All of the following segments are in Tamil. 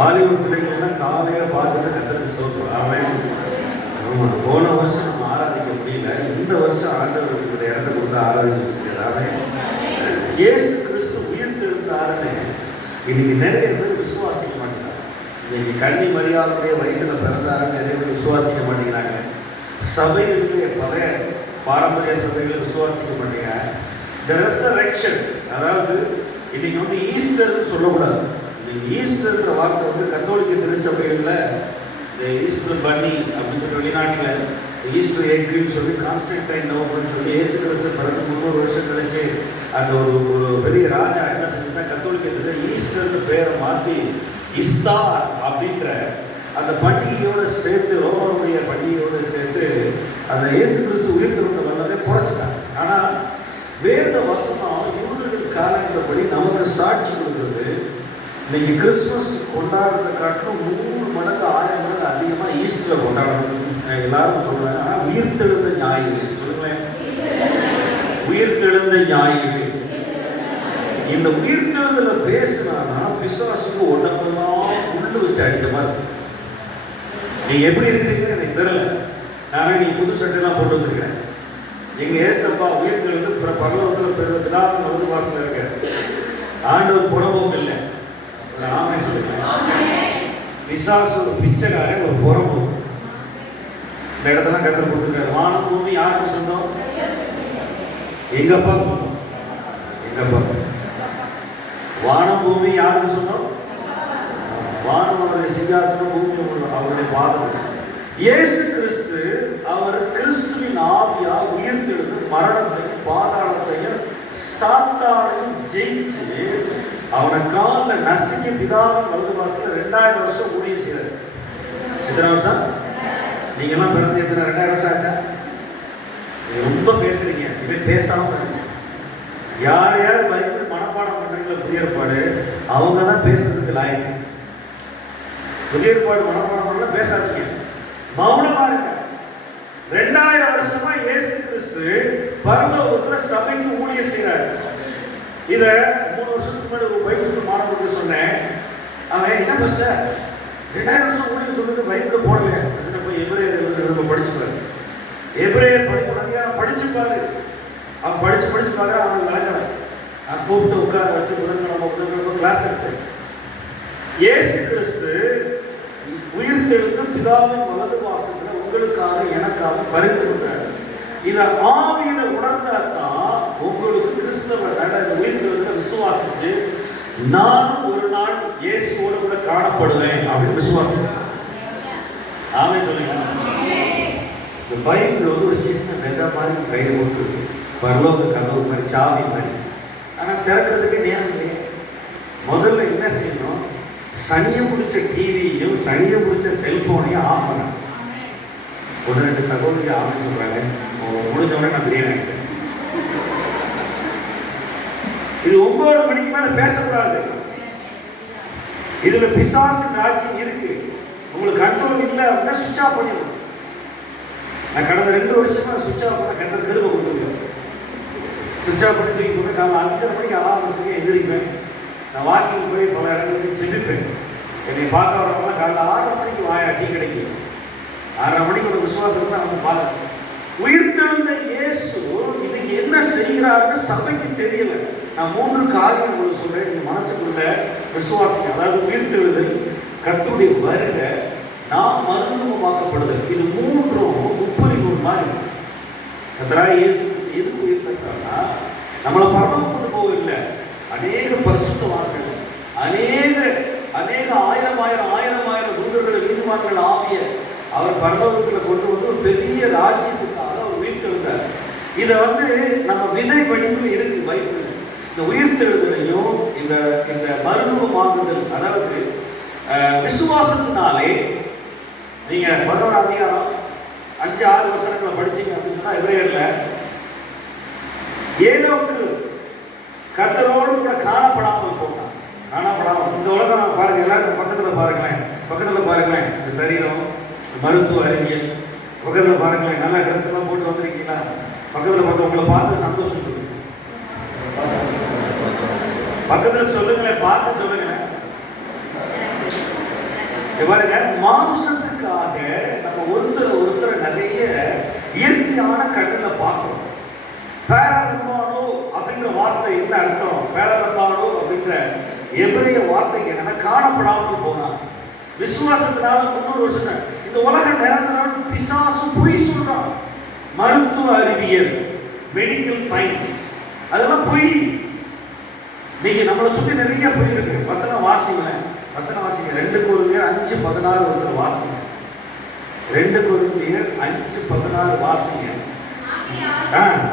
பாலிவுட் பிள்ளைகள்லாம் காலையாக பார்த்துட்டு கத்தருக்கு சோத்துறோம். அவன் ஆமாம், போன வருஷம் நம்ம ஆராதிக்க முடியல, இந்த வருஷம் ஆண்டவர் இருக்கிற இடத்த கொடுத்து ஆராதிக்க முடியாது. அவன் இயேசு கிறிஸ்து உயிர் தெழுந்தாருன்னு இன்னைக்கு நிறைய பேர் விசுவாசிக்க மாட்டேங்கிறாங்க. இன்னைக்கு கன்னி மரியாதையுடைய வயிற்றில் பிறந்தாருன்னு நிறைய பேர் விசுவாசிக்க மாட்டேங்கிறாங்க. சபைகளுடைய பழைய பாரம்பரிய சபைகளை விசுவாசிக்க மாட்டேங்கிறாங்க. த ரெசரெக்ஷன், அதாவது இன்னைக்கு வந்து ஈஸ்டர்னு சொல்லக்கூடாது. இன்னைக்கு ஈஸ்டர்ன்ற வார்த்தை வந்து கத்தோலிக்க திருச்சபைகளில் இந்த ஈஸ்டர் பன்னி அப்படின்னு சொல்லி வெளிநாட்டில் ஈஸ்டர் ஏக்குன்னு சொல்லி கான்ஸ்டன்டைன் நோபல்னு சொல்லி இயேசு கிறிஸ்து பிறகு 300 வருஷம் கழிச்சு அந்த ஒரு பெரிய ராஜா என்ன செஞ்சுட்டா கத்தோலிக்கத்தில் ஈஸ்டர்னு பேரை மாற்றி இஸ்தார் அப்படின்ற அந்த பண்டிகையோடு சேர்த்து, ரோமாவுடைய பண்டிகையோடு சேர்த்து அந்த இயேசு கிறிஸ்து உயிர் திரும்ப வல்லவே குறைச்சிட்டாங்க. ஆனால் வேத வசனம் யூதர்கள் காலப்படி நமக்கு சாட்சி கொடுக்குறது, இன்னைக்கு கிறிஸ்துமஸ் கொண்டாடுறதை காட்டிலும் 100 மடங்கு 1000 மடங்கு அதிகமாக ஈஸ்டர் கொண்டாடணும் எல்லாரும் சொல்லுவாங்க. ஆனால் உயிர்த்தெழுந்த ஞாயிறு சொல்லுங்களேன், உயிர்த்தெழுந்த ஞாயிறு. இந்த உயிர்த்தெழுதல பேசுனானா பிசாசுக்கு உடம்பெல்லாம் உள்ளு வச்சு அடிச்ச மாதிரி. நீங்க எப்படி இருக்கிறீங்கன்னு எனக்கு தெரியல. நானே நீ புது சட்டைலாம் போட்டு வந்திருக்கிறேன். எங்க ஏசப்பா உயிர்த்தெழுந்து பரலோகத்தில் பிதாவின் வலது வாசல்ல இருக்க ஆண்டவர் புறம்போக்கு இல்லை. ஆமை சொல்லுங்க. பிசாசு ஒரு பிச்சைக்காரன், ஒரு புறம்போக்கு. இந்த இடத்துல கத்தர் கொடுத்துருக்காரு. வானம் பூமி யாருக்கு சொந்தம்? எங்க அப்பா சொந்தம். எங்க அப்பா. வானம் பூமி யாருக்கு சொந்தம்? வானம் அவருடைய சிங்காசனம், பூமி அவருடைய பாதம். இயேசு கிறிஸ்து அவர் கிறிஸ்துவின் ஆவியா உயிர்த்தெழுந்து மரணத்தையும் பாதாளத்தையும் சாத்தானையும் ஜெயிச்சு அவனை காலில் நசுக்கி பிதாவின் வலது வாசல்ல 2000 வருஷம் ஊழியம் செய்யறாரு. எத்தனை வருஷம்? நீங்க எல்லாம் பிறந்து எத்தனை 2000 வருஷம் ஆச்சா? நீங்க ரொம்ப பேசுறீங்க. இவன் பேசாம யார் யார் பைபிள் மனப்பாடம் பண்றீங்களோ புதிய ஏற்பாடு, அவங்க தான் பேசுறதுக்கு லாயக்கு. புதிய ஏற்பாடு மனப்பாடம் பண்ணல பேசாதீங்க, மௌனமா இருக்க. 2000 வருஷமா இயேசு கிறிஸ்து பரலோகத்துல சபைக்கு ஊழியம் செய்யறாரு. இத 3 வருஷத்துக்கு முன்னாடி ஒரு பைபிள் ஸ்கூல் மாணவருக்கு சொன்னேன். அவன் என்ன பஸ்ட 2000 வருஷம் ஊழியம் சொல்றது பைபிள் போடல. அதுல போய் எபிரேயர் படிச்சுப்பாரு. எபிரேயர் படிச்சுப்பாரு. அவன் படிச்சு பார்க்குற அவன் விளங்கலை. நான் கூப்பிட்டு உட்கார வச்சு புதன்கிழமை கிளாஸ் எடுத்தேன். இயேசு கிறிஸ்து உயிர்த்தெழுந்து பிதாவின் வலது வாசல்ல உங்களுக்காக எனக்காக பரிந்து கொண்டார். இதை ஆவியில உணர்ந்தாதான் உங்களுக்கு கிறிஸ்தவ உயிர்த்தெழுந்த விசுவாசிச்சு நானும் ஒரு நாள் இயேசுவோட கூட காணப்படுவேன் அப்படின்னு விசுவாசிக்கிறேன். ஆமே சொல்லுங்க. இந்த பைபிள் வந்து ஒரு சின்ன வெள்ளை மாதிரி கையில் கொடுத்துருக்கு. பரலோக கதவு மாதிரி, சாவி மாதிரி. ஆனால் திறக்கிறதுக்கு நேரம் இல்லையே. முதல்ல என்ன செய்யணும்? சனியை பிடிச்ச டிவியையும் சனியை பிடிச்ச செல்போனையும் ஆஃப் பண்ணணும். 1-2 சகோதரி ஆஃப் சொல்றாங்க. முடிஞ்ச உடனே நான் பிரியாணி ஆகிட்டேன். இது 9 மணிக்கு மேல பேசக்கூடாது. இதுல பிசாசின் ராஜ்யம் இருக்கு. உங்களுக்கு கண்ட்ரோல் இல்லை அப்படின்னா சுவிட்ச் ஆஃப் பண்ணிடணும். நான் கடந்த 2 வருஷமா சுவிட்ச் ஆஃப் பண்ண கண்ட்ரோல் கருவ கொடுத்துருக்கேன். சுவிட்ச் ஆஃப் பண்ணி தூக்கி போட்டு காலைல 5:30 மணிக்கு அலாரம் சொல்லி எதிரிப்பேன். நான் வாக்கிங் போய் பல இடங்களுக்கு செஞ்சுப்பேன். என்னை பார்க்க வரவங்களாம் காலைல 6:30 மணிக்கு வாயா டீ கிடைக்கும். 6:30 மணிக்கு ஒரு விசுவாசம் தான் வந்து பாருங்க. உயிர்த்தெழுந்த இயேசு இன்னைக்கு என்ன செய்கிறாருன்னு சபைக்கு தெரியல. நான் 3 காரியம் உங்களுக்கு சொல்றேன். நீங்க மனசுக்குள்ள விசுவாசிங்க. அதாவது உயிர்த்தெழுதல், கர்த்தருடைய வருகை, நாம் மறுரூபமாக்கப்படுதல். இது 3ம் முப்பரிபூர் மாதிரி. கர்த்தராகிய இயேசு எதுக்கு உயிர்த்தெழுந்தார்னா நம்மளை பரலோகம் கொண்டு போகவில்லை. அநேக பரிசுத்தவான்கள், அநேக ஆயிரம் தூதர்கள், நீதிமான்கள் ஆவிய அவர் பரலோகத்தில் கொண்டு வந்து ஒரு பெரிய ராஜ்யத்துக்காக அவர் உயிர்த்தெழுந்தார். இதை வந்து நம்ம விதை வடிவில் இருக்கு பைபிள். இந்த உயிர்த்தெழுதலையும் இந்த மறுரூபமாகுதல், அதாவது விசுவாசத்தினாலே நீங்க 11 அதிகாரம் 5-6 வசனங்களை படிச்சீங்க அப்படின்னா எபிரேயர்ல ஏனோக்கு கர்த்தரோடு கூட காணப்படாமல் போட்டான். காணப்படாமல் இந்த உலகம் பாருங்க, எல்லாரும் பக்கத்தில் பாருங்களேன். இந்த சரீரம், மருத்துவ அறிவியல் பக்கத்தில் பாருங்களேன். நல்லா ட்ரெஸ் எல்லாம் போட்டு வந்திருக்கீங்களா? பக்கத்தில் பார்த்து உங்களை பார்த்து சந்தோஷம் இருக்கு. பக்கத்தில் சொல்லுங்களேன், பார்த்து சொல்லுங்களேன். பாருங்க, மாம்சத்துக்காக நம்ம ஒருத்தர் நிறைய இயற்கையான கண்ணுல பார்க்கிறோம். பேரலம்பானோ அப்படின்ற வார்த்தை என்ன அர்த்தம்? பேரலம்பானோ அப்படின்ற எபிரேய வார்த்தைக்கு என்னன்னா காணப்படாமல் போனான். விசுவாசத்தினால 300 வருஷம் இந்த உலகம் நிரந்தரம். பிசாசு பொய் சொல்றான். மருத்துவ அறிவியல், மெடிக்கல் சயின்ஸ், அதெல்லாம் பொய். நீங்க நம்மளை சுத்தி நிறைய பொய் இருக்கு. வசனம் வாசிங்க 2 கொரிந்தியர் 5:16 ஒருத்தர் வாசிங்க. 2 கொரிந்தியர் 5:16 வாசிங்க.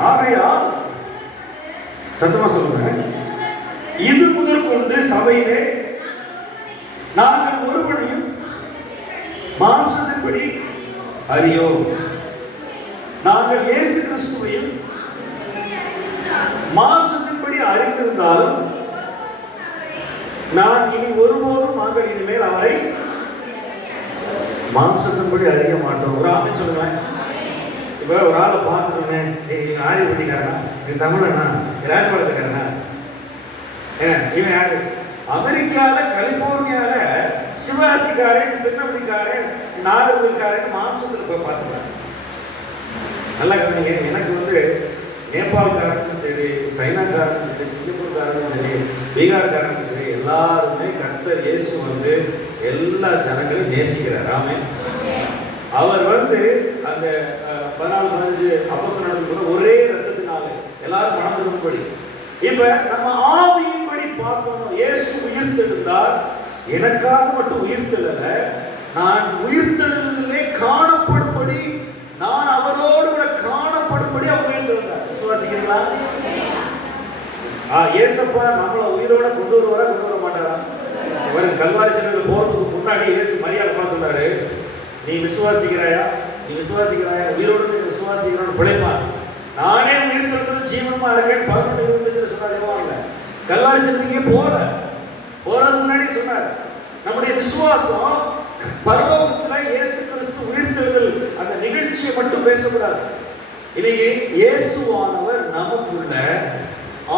ஆகையால் சத்தமா சொல்லுங்க, இது முதற்கொண்டு சபையிலே நாங்கள் ஒருவனையும் மாம்சத்தின்படி அறியோம். நாங்கள் இயேசு கிறிஸ்துவையும் மாம்சத்தின்படி அறிந்திருந்தாலும் நான் இனி ஒருபோதும் நாங்கள் இனிமேல் அவரை மாம்சத்தின்படி அறிய மாட்டோம். ஒரு ஆமை சொல்லுவேன். இப்போ ஒரு ஆளை பார்த்துருங்க, ஆரிய பண்ணிக்காரனா, தமிழனா, ராஜபாளத்துக்காரனா, இவன் யாரு? அமெரிக்காவில் கலிபோர்னியால சிவகாசிக்காரன், திருநெல்வேலிக்காரன், நாகர்கோவில்காரன் மாம்சத்தில் போய் பார்த்துக்கலாம். நல்லா கவனிங்க. எனக்கு நேபாள்காரனும் சரி, சைனாக்காரனும் சரி, சிங்கப்பூர்காரனும் சரி, பீகார்காரனும் சரி, எல்லாருமே கர்த்தர் இயேசு எல்லா ஜனங்களையும் நேசிக்கிறார். ஆமென். அவர் அந்த 14-15 அப்போஸ்தலர்கள் ஒரே ரத்தத்தினால எல்லாரும் மனம் திரும்பும்படி. இப்ப நம்ம ஆவியின்படி பார்க்கணும். இயேசு உயிர்த்தெழுந்தார். எனக்காக மட்டும் உயிர்த்தெழல, நான் உயிர்த்தெழுதலிலே காணப்படும்படி, நான் அவரோடு கூட காணப்படும்படி அவர் உயிர்த்தெழுந்தார். விசுவாசிக்கிறீங்களா? இயேசப்பா நம்மளை உயிரோட கொண்டு வர மாட்டாரா? இவர் கல்வாரி சிலையில் போறதுக்கு முன்னாடி இயேசு மரியாதை பார்த்துட்டாரு. நீ விசுவாசிக்கிறாயா? உயிரோடு விசுவாசிக்கிறான்னு பிழைப்பான். நானே உயிர்த்தெழுந்து ஜீவனமா இருக்கேன் 11:25 சொன்னார். கல்வாரி சிலைக்கு போறதுக்கு முன்னாடி சொன்னார். நம்முடைய விசுவாசம் பரலோகத்துல இயேசு கிறிஸ்து உயிர்த்தெழுதல் அந்த நிகழ்ச்சியை மட்டும் பேசக்கூடாது. இன்னைக்கு இயேசுவானவர் நமக்குள்ள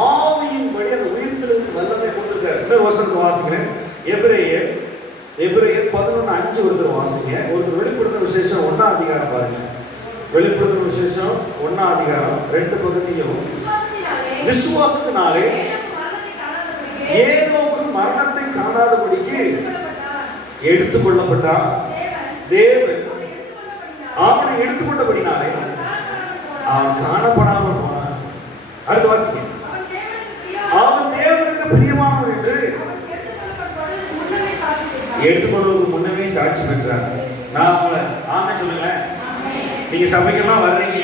ஆவியின்படி அந்த உயிர்த்தெழுதல் வல்லமை கொண்டிருக்கார். இன்னொரு வசனத்தை வாசிக்கிறேன். எபிரேயர் 11:5 ஒருத்தர் வாசிங்க. ஒருத்தர் வெளிப்படுத்தும் விசேஷம் 1ஆம் அதிகாரம் பாருங்க. வெளிப்படுத்தும் விசேஷம் 1ஆம் அதிகாரம் 2 பகுதியும். விசுவாசத்தினாலே ஏனோக்கு மரணத்தை காணாதபடிக்கு எடுத்துக்கொள்ளப்பட்டான். தேவன் அவனை எடுத்துக்கொண்டபடினாலே அவன் காணப்படாமல் போனான். அடுத்த வாசிங்க. அவன் தேவனுக்கு பிரியமானவர் என்று எடுத்துக்கொள்வதற்கு முன்னமே சாட்சி பெற்றார். நான் உங்களை ஆமே சொல்லுங்களேன். நீங்க சபைக்கெல்லாம் வர்றீங்க,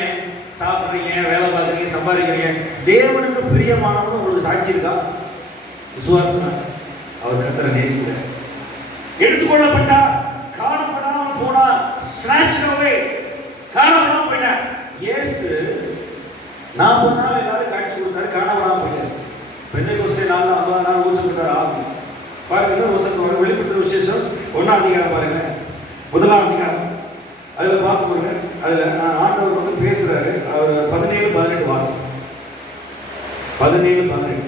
சாப்பிட்றீங்க, வேலை பார்க்குறீங்க, சம்பாதிக்கிறீங்க, தேவனுக்கு பிரியமானவன்னு உங்களுக்கு சாட்சி இருக்கா? விசுவாசம். அவர் கர்த்தரை நேசிக்கிறார். எடுத்துக்கொள்ளப்பட்டா, காணப்படாமல் போனா, காணப்படாமல் போயிட்டா. இயேசு 40 நாள் எல்லாரும் காட்சி கொடுத்தாரு, காணப்படாமல் போயிட்டார். பெந்தேகோஸ்தே நாள் 50 நாள் ஊற்றி கொடுத்தாரு. ஆகும் பாருங்க. இன்னொரு வசனம் வெளிப்படுத்துற விசேஷம் 1ஆம் அதிகாரம் பாருங்க. 1ஆம் அதிகாரம் அதில் பார்க்க பாருங்க. அதில் ஆண்டவர் பேசுறாரு. அவர் 17-18 வாசம். 17-18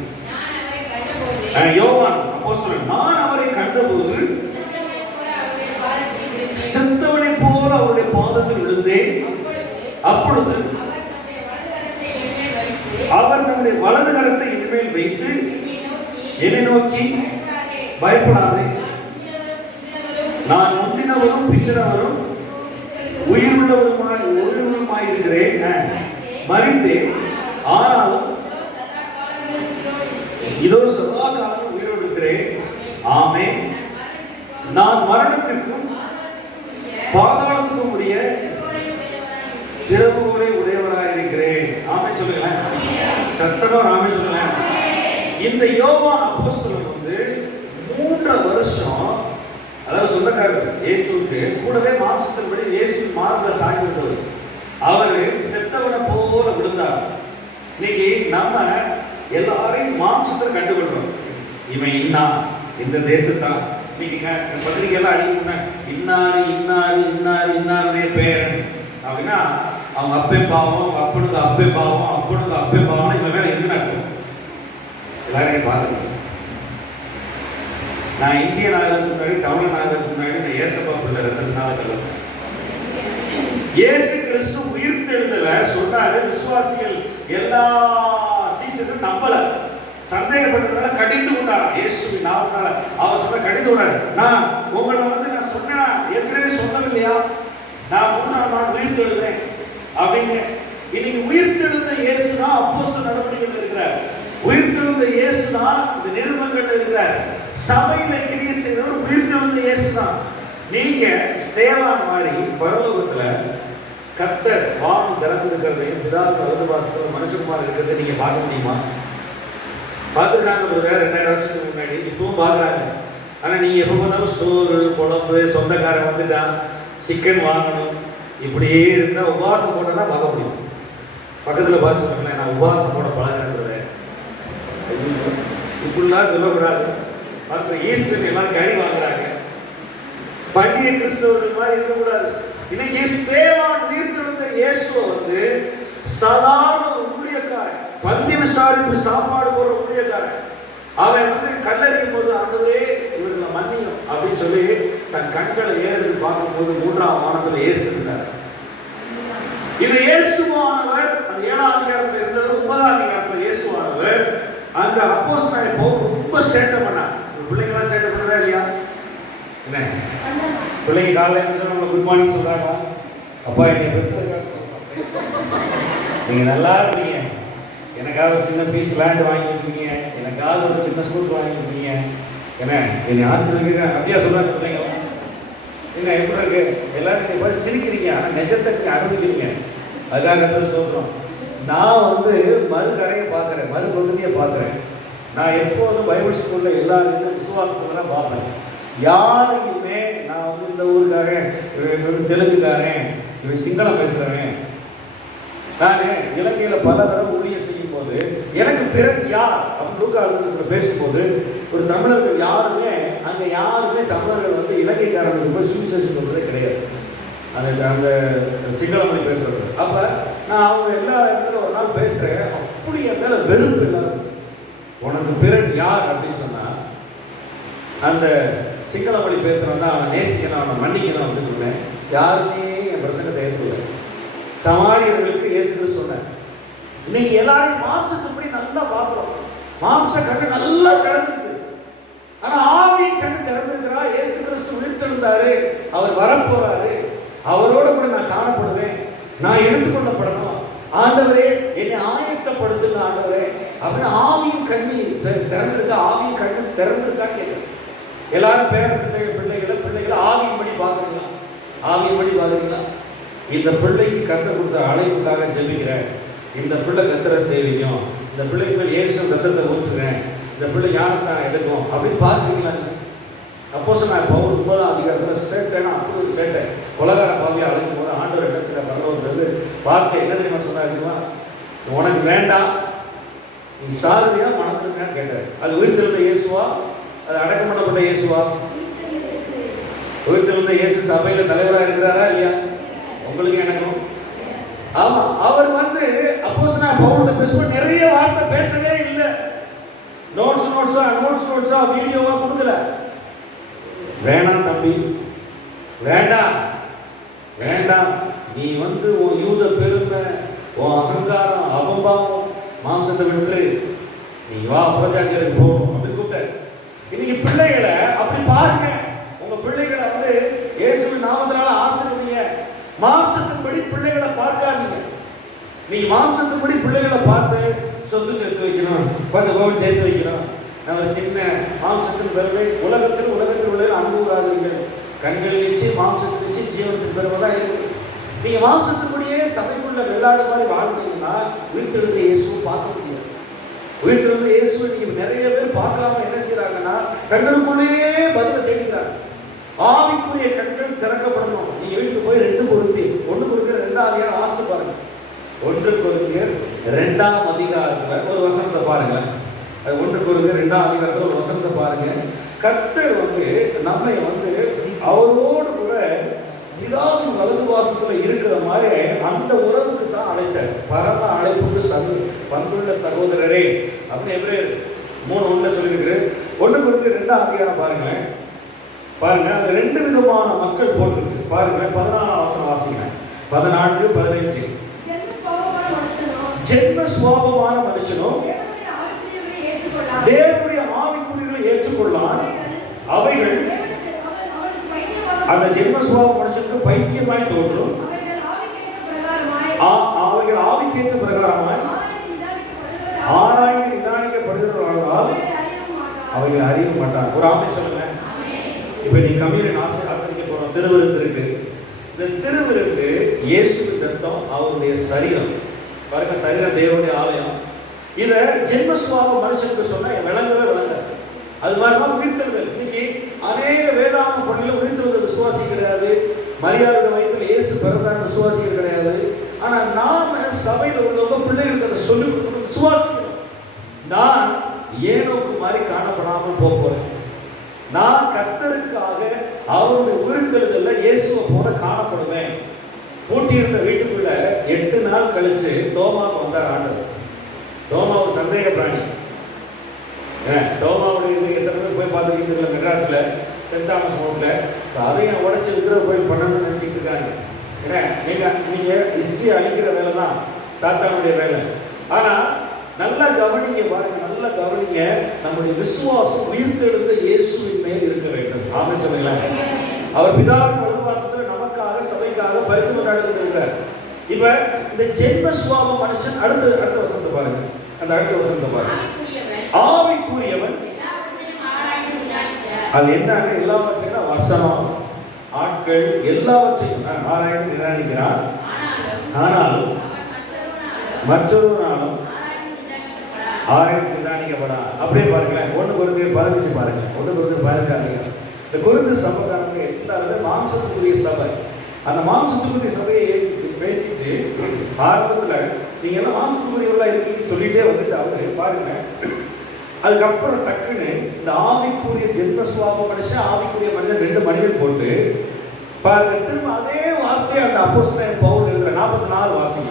யோவான் அப்போஸ்தலன், நான் அவரை கண்டபோது செத்தவனை போல அவருடைய பாதத்தில் விழுந்தேன். அப்பொழுது அவர் தம்முடைய வலது கரத்தை என்மேல் வைத்து என்னை நோக்கி, பயப்படாதே, நான் முந்தினவரும் பிந்தினவரும் உயிருள்ளவருமாயிருக்கிறேன், மரித்தேன், ஆனாலும் இதோ சதா காலம் உயிரோடு இருக்கிறேன். ஆமென். நான் மரணத்திற்கும் பாதாளத்துக்கும் உரிய திறவுகோலை உடையவராயிருக்கிறேன். ஆமென் சொல்லுங்களேன். சத்தமா ஆமென் சொல்லுங்களேன். இந்த யோவான் அப்போஸ்தலன் 3 வருஷம், அதாவது சொந்தக்காரர் இயேசுவுக்கு கூடவே மாம்சத்தின்படி இயேசு மார்பில் சாய்ந்திருந்தவர். அவர் செத்தவனை போல விழுந்தார். இன்னைக்கு நம்ம எல்லாரையும் மாம்சத்தில் கண்டுகொள்றோம். இவன் இன்னா, இந்த தேசத்தான். இன்னைக்கு பத்திரிகையெல்லாம் அடிக்கணும்னா இன்னாருடைய பேர் அப்படின்னா அவங்க அப்பே பாவம், அப்பனுக்கு அப்பே பாவம், அப்பனுக்கு அப்பே பாவம், இவன் மேல இருக்குன்னு அர்த்தம். எல்லாரையும் பார்த்துக்கணும். நான் இந்தியன் ஆகிறதுக்கு முன்னாடி, தமிழன் ஆகிறதுக்கு முன்னாடி நான் ஏசப்பா பிள்ளை ரத்தத்தினால கலந்தேன். இயேசு கிறிஸ்து உயிர்த்தெழுந்தல சொன்னாரு. விசுவாசிகள் எல்லா சீசனும் நம்பல, சந்தேகப்பட்டதுனால கடிந்து கொண்டார். இயேசுவின் நாமத்தினால அவர் சொன்ன கடிந்து கொண்டார். நான் உங்களை நான் சொன்னேன், ஏற்கனவே சொன்னவில்லையா, நான் 3ஆம் நாள் உயிர்த்தெழுந்தேன் அப்படின்னு. இன்னைக்கு உயிர்த்தெழுந்த இயேசு தான் அப்போஸ்தலர் நடவடிக்கைகள் இருக்கிறார். உயிர்த்தெழுந்த இயேசு தான் இந்த நிருபங்கள் இருக்கிறார். சபையில கிரியை செய்தவர் உயிர்த்தெழுந்த இயேசு தான். நீங்க ஸ்தேவான் மாதிரி பரலோகத்துல கர்த்தர் வானம் திறந்திருக்கிறதையும் பிதாவின் வலது பாசத்துல மனுஷகுமார் இருக்கிறத நீங்க பார்க்க முடியுமா? பார்த்துருக்காங்க 2000 வருஷத்துக்கு முன்னாடி, இப்பவும் பார்க்குறாங்க. ஆனால் நீங்கள் எப்போ பார்த்தாலும் சோறு குழம்பு, சொந்தக்காரன் வந்துட்டான், சிக்கன் வாங்கணும், இப்படியே இருந்தால் உபவாசம் போட்டால் தான் பார்க்க முடியும். பக்கத்தில் பார்த்து சொல்லுங்களேன், நான் உபவாசம் போட பழகிறேன் இப்படிலாம் சொல்லக்கூடாது. மாஸ்டர் ஈஸ்டர் எல்லாம் கறி வாங்குறாங்க, பண்டிகை கிறிஸ்தவர்கள் மாதிரி இருக்கக்கூடாது. இன்னைக்கு ஸ்தேவான் உயிர்த்தெழுந்த இயேசுவை சாதாரண ஊழியக்காரன், பந்தி விசாரிப்பு சாப்பாடு போடுற ஊழியக்காரன், அவன் கல்லறியும் போது ஆண்டவரே இவர்களை மன்னியும் அப்படின்னு சொல்லி தன் கண்களை ஏறெடுத்து பார்க்கும்போது 3ஆம் வானத்தில் இயேசு இருந்தார். இது இயேசுவானவர் அந்த 7ஆம் அதிகாரத்தில் இருந்தவர். 9ஆம் அதிகாரத்தில் இயேசுவானவர் அந்த அப்போஸ்தலனாகிய பவுல் ரொம்ப சேட்டை பண்ணார். பிள்ளைங்களாம் சேட்டை பண்ணதா இல்லையா? என்ன பிள்ளைங்க காலையில் இருந்து நம்மளை குட் மார்னிங் சொல்றாங்க, அப்பா என்னை பெற்றதுக்காக சொல்றாங்க, நீங்க நல்லா இருப்பீங்க, எனக்காக ஒரு சின்ன பீஸ் லேண்ட் வாங்கி வச்சுருக்கீங்க, எனக்காக ஒரு சின்ன ஸ்கூல் வாங்கி வச்சுருக்கீங்க, என்ன என்னை ஆசிரியர் அப்படியா சொல்றாங்க பிள்ளைங்க. என்ன எப்படி இருக்கு எல்லாரும் நீங்க போய் சிரிக்கிறீங்க, ஆனால் நிஜத்தை நீங்க அனுபவிக்கிறீங்க. அதுக்காக கத்தர் சொல்றோம். நான் மறுகரையை பார்க்குறேன், மறுபகுதியை பார்க்குறேன். நான் எப்போதும் பைபிள் ஸ்கூலில் எல்லாருமே விசுவாசத்துல தான் பார்ப்பேன். யாரையுமே நான் இந்த ஊருக்காரன், தெலுங்குக்காரன், இவன் சிங்களம் பேசுகிறவன். நான் இலங்கையில் பல தடவை ஊழியம் செய்யும் போது எனக்கு பிறகு யார் அப்படின்னு லூக்காவில் பேசும்போது ஒரு தமிழர்கள் யாருமே அங்கே யாருமே தமிழர்கள் இலங்கைக்காரங்களுக்கு போய் சுவிசேஷம் சொல்றதே கிடையாது. அந்த சிங்கள மொழி பேசுறது. அப்போ நான் அவங்க எல்லா இடத்துல ஒரு நாள் பேசுகிறேன், அப்படி என் மேலே வெறுப்பு எல்லாரும். உனக்கு பிறகு யார் அப்படின்னு சொன்னால் அந்த சிங்கள மொழி பேசுகிறவன் தான் அவனை நேசிக்கணும், அவனை மன்னிக்கணும் அப்படின்னு சொன்னேன். யாருமே என் பிரசங்கத்தை ஏற்றுக்கல. சமாரியர்களுக்கு இயேசு கிறிஸ்து சொன்னார். இன்னைக்கு எல்லாரையும் மாம்சத்துப்படி நல்லா பார்க்கிறோம், மாம்ச கண்ணு நல்லா திறந்திருக்கு, ஆனா ஆவியின் கண்ணு திறந்திருக்கிறா. இயேசு கிறிஸ்து உயிர்த்தெழுந்தாரு, அவர் வரப்போறாரு, அவரோட கூட நான் காணப்படுவேன், நான் எடுத்துக்கொள்ளப்படணும், ஆண்டவரே என்னை ஆயத்தப்படுத்துங்க ஆண்டவரே அப்படின்னு ஆவியின் கண்ணி திறந்திருக்கா. ஆவியின் கண்ணு திறந்திருக்கான்னு கேட்குறேன். எல்லாரும் பிள்ளைகளை ஆவியின்படி பார்க்குறீங்களா? ஆவியின்படி பார்க்குறீங்களா? இந்த பிள்ளைக்கு கத்த கொடுத்த அழைப்புக்காக ஜெபிக்கிறேன், இந்த பிள்ளை கத்தரை சேவிக்கும், இந்த பிள்ளைக்கு மேல் இயேசு ரத்தத்தை ஊற்றுறேன், இந்த பிள்ளை ஞானஸ்தானம் எடுக்கும் அப்படின்னு பார்க்குறீங்களா? அப்போஸ்தலனாகிய பவுல் 9ஆம் அதிகாரத்தில் சேட்டைனா அப்படி ஒரு சேட்டை, கொலகார பாவியை அழைக்கும் போது ஆண்டவர் என்ன செய்ய பரலோகத்திலிருந்து பார்க்க என்ன தெரியுமா சொன்னாருமா, உனக்கு வேண்டாம், நீ சாகுறியா மனதிருக்கான்னு கேட்டார். அது உயிர்த்தெழுந்த இயேசுவா, அது அடக்கம் பண்ணப்பட்ட இயேசுவா? உயிர்த்தெழுந்த இயேசு சபையில் தலைவராக இருக்கிறாரா இல்லையா? உங்களுக்கு எனக்கும். ஆமா, அவர் அப்போஸ்தலனாகிய பவுல்கிட்ட பேசும்போது நிறைய வார்த்தை பேசவே இல்லை. நோட்ஸா வீடியோவா கொடுக்கல. வேணாம் தம்பி, வேண்டாம் வேண்டாம், நீ உன் யூத பெருமை, உன் அகங்காரம், அபம்பாவம், மாம்சத்தை விட்டு நீ வா புறஜாதியாருக்கு போகணும் அப்படின்னு கூப்பிட்டாரு. இன்னைக்கு பிள்ளைகளை அப்படி பாருங்க. உங்க பிள்ளைகளை இயேசுவின் நாமத்தினால ஆசீர்வதிங்க. மாம்சத்தின்படி பிள்ளைகளை பார்க்காதீங்க. நீங்க மாம்சத்தின்படி பிள்ளைகளை பார்த்து சொத்து சேர்த்து வைக்கணும், 10 பவுன் சேர்த்து வைக்கணும், நம்ம சின்ன மாம்சத்தின் பெருமை, உலகத்தில் உள்ள அன்பு கூறாதீர்கள், கண்களில் நிச்சயம் மாம்சத்தின் நிச்சயம் ஜீவனத்தின் பெருமை தான் இருக்கு. நீங்க மாம்சத்தின்படியே சபைக்குள்ள வெள்ளாடு மாதிரி வாழ்ந்தீங்கன்னா உயிர்த்தெழுந்த இயேசுவை பார்க்க முடியாது. உயிர்த்தெழுந்த இயேசுவை நீங்க நிறைய பேர் பார்க்காம என்ன செய்யறாங்கன்னா கண்களுக்குள்ளேயே பதிலை தேடிக்கிறாங்க. ஆவிக்குரிய கண்கள் திறக்கப்படணும். நீங்க வீட்டுக்கு போய் 2 கொரிந்தியர் 2ஆம் அதிகாரம் வாசித்து பாருங்க. 1 கொரிந்தியர் 2ஆம் அதிகாரத்துல ஒரு வசனத்தை பாருங்க. அது 1 கொரிந்தியர் 2ஆம் அதிகாரத்துல ஒரு வசனத்தை பாருங்க. கர்த்தர் நம்மை அவரோடு கூட பிதாவின் வலது வாசத்துல இருக்கிற மாதிரி அந்த உறவுக்கு தான் அழைச்சார். பரம அழைப்புக்கு பங்குள்ள சகோதரரே அப்படின்னு எபிரேயர் 3:1 சொல்லியிருக்கிறது. 1 கொரிந்தியர் 2ஆம் அதிகாரம் பாருங்களேன். பாருங்க, அது 2 விதமான மக்கள் போட்டிருக்கு. பாருங்களேன், 14ஆம் வசனம் வாசிங்க. 14, 15. ஜென்ம சுபாவமான மனுஷனும் தேவனுடைய ஆவிக்குரியவர்களை ஏற்றுக்கொள்ளான். அவைகள் அந்த ஜென்ம சுபாவ மனுஷனுக்கு பைத்தியமாய் தோன்றும். அவைகள் ஆவிக்கேற்ற பிரகாரமாய் ஆராய்ந்து நிதானிக்கப்படுகிறவர்களால் அவைகள் அறிய மாட்டான். ஒரு ஆமை சொல்லுங்க. இப்ப நீ கம்யூனியன் ஆசிரிக்க போறோம். திருவிருந்து இருக்கு. இந்த திருவிருந்து இயேசுவின் ரத்தம், அவருடைய சரீரம். பாருங்க, சரீரம் தேவனுடைய ஆலயம். இத ஜென்ம சுபாவ மனுஷனுக்கு சொன்னா விளங்கவே விளங்காது. அது மாதிரிதான் உயிர்த்தெழுதல். இன்னைக்கு அநேக வேதாந்த பள்ளியில உயிர்த்தெழுதல் விசுவாசி கிடையாது. மரியாதை வயிற்றில் இயேசு பிறந்தார் விசுவாசிகள் கிடையாது. ஆனா நாம சபையில் உள்ளவங்க பிள்ளைகளுக்கு அதை சொல்லி விசுவாசிக்கணும். நான் ஏனோக்கு மாதிரி காணப்படாமல் போறேன். நான் கர்த்தருக்காக அவருடைய உயிர்த்தெழுதல்ல இயேசுவை போல காணப்படுவேன். பூட்டியிருந்த வீட்டுக்குள்ள 8 நாள் கழிச்சு தோமாவுக்கு வந்தார் ஆண்டவர். தோமா ஒரு சந்தேக பிராணி. தோமாவுடைய இது எத்தனை பேர் போய் பார்த்துருக்கீங்களா? மெட்ராஸ்ல சென்ட் தாமஸ் மவுண்ட்ல அதையும் உடைச்சு விற்கிற போய் பண்ணணும்னு நினைச்சிட்டு இருக்காங்க. ஏன்னா நீங்க ஹிஸ்டரி அழிக்கிற வேலை தான் சாத்தானுடைய வேலை. ஆனா நல்லா கவனிங்க, பாருங்க, நல்லா கவனிங்க. நம்முடைய விசுவாசம் உயிர்த்தெழுந்த இயேசுவின் மேல் இருக்க வேண்டும். ஆமென் சொல்லுங்களேன். அவர் பிதாவின் வலதுபாசத்துல நமக்காக சபைக்காக பரிந்து கொண்டாடி கொண்டிருக்கிறார். இப்ப இந்த ஜென்ம சுபாவ மனுஷன் அடுத்த வசனத்தை பாருங்க. அந்த அடுத்த வசனத்தை பாருங்க. ஆவிக்குரியவன் அது என்னன்னு எல்லாவற்றையும் வசனம், ஆட்கள் எல்லாவற்றையும் ஆராய்ந்து நிதானிக்கிறார். ஆனாலும் மற்றொருவராலும் ஆராய்ந்து நிதானிக்கப்படா. அப்படியே பாருங்களேன். 1 கொரிந்தியர் 15 பாருங்க. 1 கொரிந்தியர் 15 இந்த கொரிந்து சபைக்காரங்க எல்லாருமே மாம்சத்துக்குரிய சபை. அந்த மாம்சத்துக்குரிய சபையை பேசிட்டு ஆரம்பத்தில் நீங்க எல்லாம் மாம்சத்துக்குரியவர்களா இருக்கீங்கன்னு சொல்லிட்டே வந்துட்டு அவரு பாருங்க. அதுக்கப்புறம் டக்குன்னு இந்த ஆவிக்குரிய ஜென்ம சுபாவ மனுஷன், ஆவிக்குரிய மனிதன் 2 மனிதன் போட்டு பாருங்க. திரும்ப அதே வார்த்தையை அந்த அப்போஸ்தலன் பவுல் எழுதுற 44 வாசிங்க.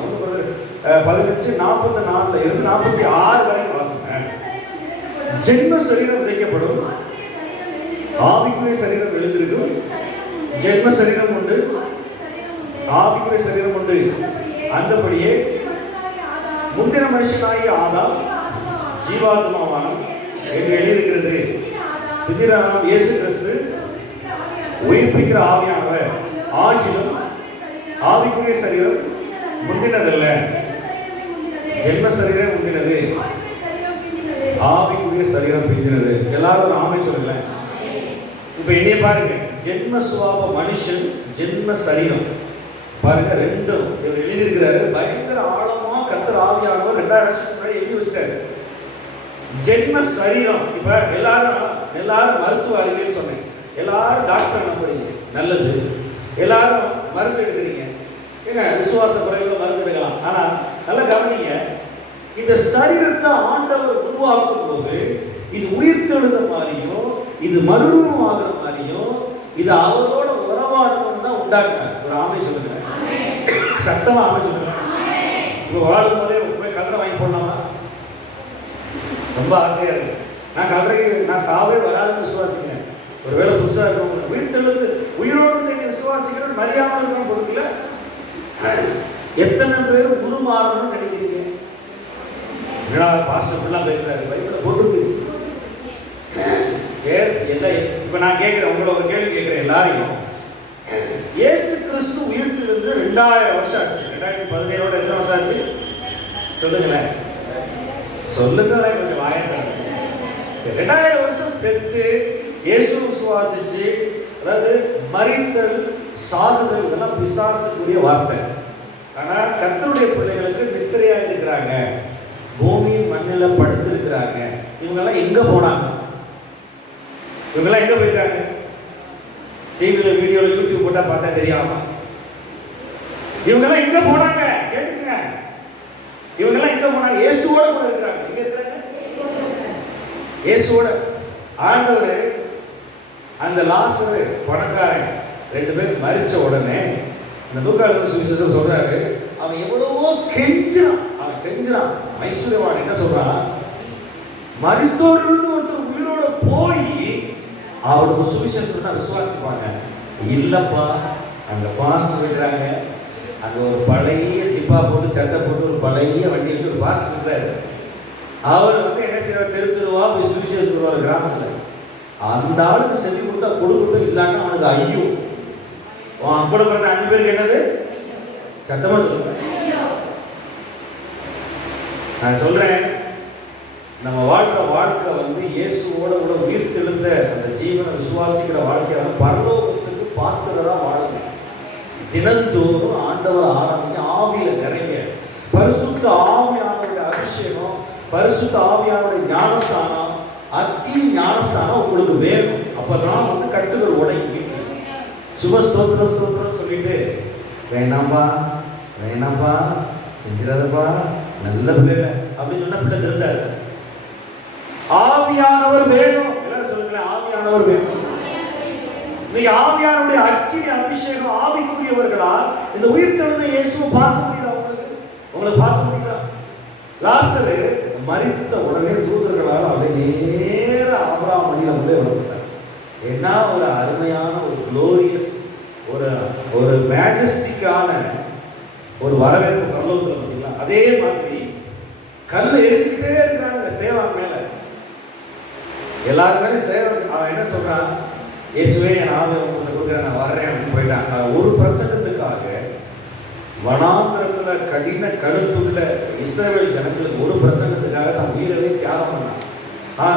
15 44 இருந்து 46 வரைக்கும் வாசிங்க. ஜென்ம சரீரம் விதைக்கப்படும், ஆவிக்குரிய சரீரம் எழுந்திருக்கும். ஜென்ம சரீரம் உண்டு, ஆவிக்குரிய சரீரம் உண்டு. அந்தபடியே முந்தின மனுஷனாகிய ஆதாம் ஜீவாத்மாவானம் என்று எழுதியிருக்கிறது. பிதாவாம் இயேசு கிறிஸ்து உயிர்ப்பிக்கிற ஆவியானவர் ஆகிலும் ஆவிக்குரிய சரீரம் முந்தினதல்ல. ஜென்ம சரீரம் முந்தினது, ஆவிக்குரிய சரீரம் பிந்தினது. எல்லாரும் ஒரு ஆமை சொல்லுங்களேன். இப்ப என்னைய பாருங்க. ஜென்ம சுபாவ மனுஷன், ஜென்ம சரீரம் பாருங்க. 2 இவர் எழுதியிருக்கிறாரு. பயங்கர ஆழமா கர்த்தர் ஆவியானவர் 2000 வருஷத்துக்கு முன்னாடி எழுதி வச்சாரு. ஜென்ம சரீரம். இப்ப எல்லாரும் மருத்துவ அறிவியல் சொன்னேன். எல்லாரும் டாக்டர் நம்புறீங்க, நல்லது. எல்லாரும் மருந்து எடுக்கிறீங்க. ஏன்னா விசுவாச குறைவில் மருந்து எடுக்கலாம். ஆனா நல்லா கவனிங்க. இந்த சரீரத்தை ஆண்டவர் உருவாக்கும் போது இது உயிர்த்தெழுத மாதிரியும், இது மறுரூபமாகிற மாதிரியும், இது அவரோட உறவாடணும் தான் உண்டாக்குனார். ஒரு ஆமை சொல்லுங்க, சத்தமா ஆமை சொல்லுங்க. இப்போ வாழும் போதே போய் கல்லறை வாங்கி போடலாமா? ரொம்ப ஆசையா இருக்கு. நான் சாவே வராதுன்னு விசுவாசிக்கிறேன். ஒருவேளை புதுசா இருக்கவங்க உயிர்த்தெழுந்து உயிரோடு விசுவாசிக்கிறோம், மரியாதை இருக்கணும் கொடுக்கல. எத்தனை பேர் உருமாறணும்னு நினைக்கிறீங்க? பாஸ்டர் ஃபுல்லாக பேசுறாரு, பைபிளை போட்டுருக்கு. இப்ப நான் கேட்கிறேன், உங்களை ஒரு கேள்வி கேட்கிறேன் எல்லாரையும். இயேசு கிறிஸ்து உயிர்த்தெழுந்து 2000 வருஷம் ஆச்சு. 2017 எத்தனை வருஷம் ஆச்சு சொல்லுங்களேன்? சொல்லுங்களேன், கொஞ்சம் வாயத்தாங்க. 2000 வருஷம் செத்து இயேசு விசுவாசிச்சு, அதாவது மரித்தல், சாகுதல், இதெல்லாம் பிசாசுக்குரிய வார்த்தை. ஆனா கர்த்தருடைய பிள்ளைகளுக்கு நித்திரையா இருக்கிறாங்க, பூமியின் மண்ணில் படுத்திருக்கிறாங்க. இவங்கெல்லாம் எங்க போனாங்க? இவங்கெல்லாம் எங்க போயிருக்காங்க? டிவியில, வீடியோல, யூடியூப் போட்டா பார்த்தா தெரியாமா? இவங்கெல்லாம் எங்க போனாங்க கேட்டுங்க. இவங்கெல்லாம் எங்க போனாங்க? இயேசுவோட கூட இருக்கிறாங்க. எங்க இருக்கிறாங்க? இயேசுவோட. ஆண்டவர் அந்த லாசரு பணக்காரன் 2 பேர் மரிச்ச உடனே இந்த லூக்கா சுவிசேஷம் சொல்றாரு, அவன் எவ்வளவோ கெஞ்சிறான். ஐஸ்வர்யவான் என்ன சொல்றான்? மரித்தோரிலிருந்து ஒருத்தர் உயிரோட போய் அவளுக்கு சுவிசேஷம் விசுவாசிப்பாங்க. இல்லப்பா, அங்க பாஸ்டர் இருக்கிறாங்க, அங்க ஒரு பழைய ஜிப்பா போட்டு சட்டை போட்டு ஒரு பழைய வண்டி வச்சு ஒரு பாஸ்டர் இருக்கிறாரு. அவர் என்ன செய்வார், தெரு தெருவா போய் சுவிசேஷம் சொல்லுவார் கிராமத்துல. அந்த ஆளுக்கு செவி கொடுத்தா கொடுக்கட்டும், இல்லாட்டா அவனுக்கு ஐயோ. கூட பிறந்த 5 பேருக்கு என்னது? சத்தமா சொல்லுங்க. நான் சொல்றேன், நம்ம வாழ்ற வாழ்க்கை இயேசுவோட கூட உயிர் தெழுந்த அந்த ஜீவனை விசுவாசிக்கிற வாழ்க்கையான பரலோகத்துக்கு பாத்திரரா வாழுங்க. தினந்தோறும் ஆண்டவர் ஆராதிங்க, ஆவியில நிறைய பரிசுத்த ஆவியானவருடைய அபிஷேகம், பரிசுத்த ஆவியானுடைய ஞானஸ்தானம், அக்கினி ஞானஸ்தானம் உங்களுக்கு வேணும். அப்பதான் கட்டுகள் உடையும். சுப ஸ்தோத்திரம் ஸ்தோத்திரம் சொல்லிட்டு வேணாம்பா வேணாம்பா செஞ்சிடாதப்பா நல்ல பிள்ளை அப்படின்னு சொன்ன பிள்ளை இருந்தாரு. ஆவியானவர் வேணும். எல்லாரும் சொல்லுங்களேன், ஆவியானவர் வேணும். நீங்க ஆவியானுடைய அக்கினி அபிஷேகம் ஆவிக்குரியவர்களா இந்த உயிர் தெழுந்த இயேசுவை பார்க்க முடியுதா? உங்களை பார்க்க முடியுதா? லாசரு மரித்த உடனே தூதர்களால் அப்படியே நேர ஆபிரகாம் மடியில விடப்பட்டார். என்ன ஒரு அருமையான ஒரு குளோரியஸ் ஒரு மேஜஸ்டிக்கான ஒரு வரவேற்பு பரலோகத்தில் பார்த்தீங்களா? அதே மாதிரி கல் எரிச்சுக்கிட்டே இருக்கிறாங்க சேவன் மேல. எல்லாருமே சேவன் அவன் என்ன சொல்றான், இயேசுவே என் ஆவியை உங்களுக்கு கொடுக்குறேன், நான் வர்றேன் அப்படின்னு போயிட்டான். ஒரு பிரசங்கத்துக்காக வனாந்திரத்துல கடின கழுத்துள்ள இஸ்ரவேல் ஜனங்களுக்கு ஒரு பிரசங்கத்துக்காக நான் உயிரவே தியாகம் பண்ணான்.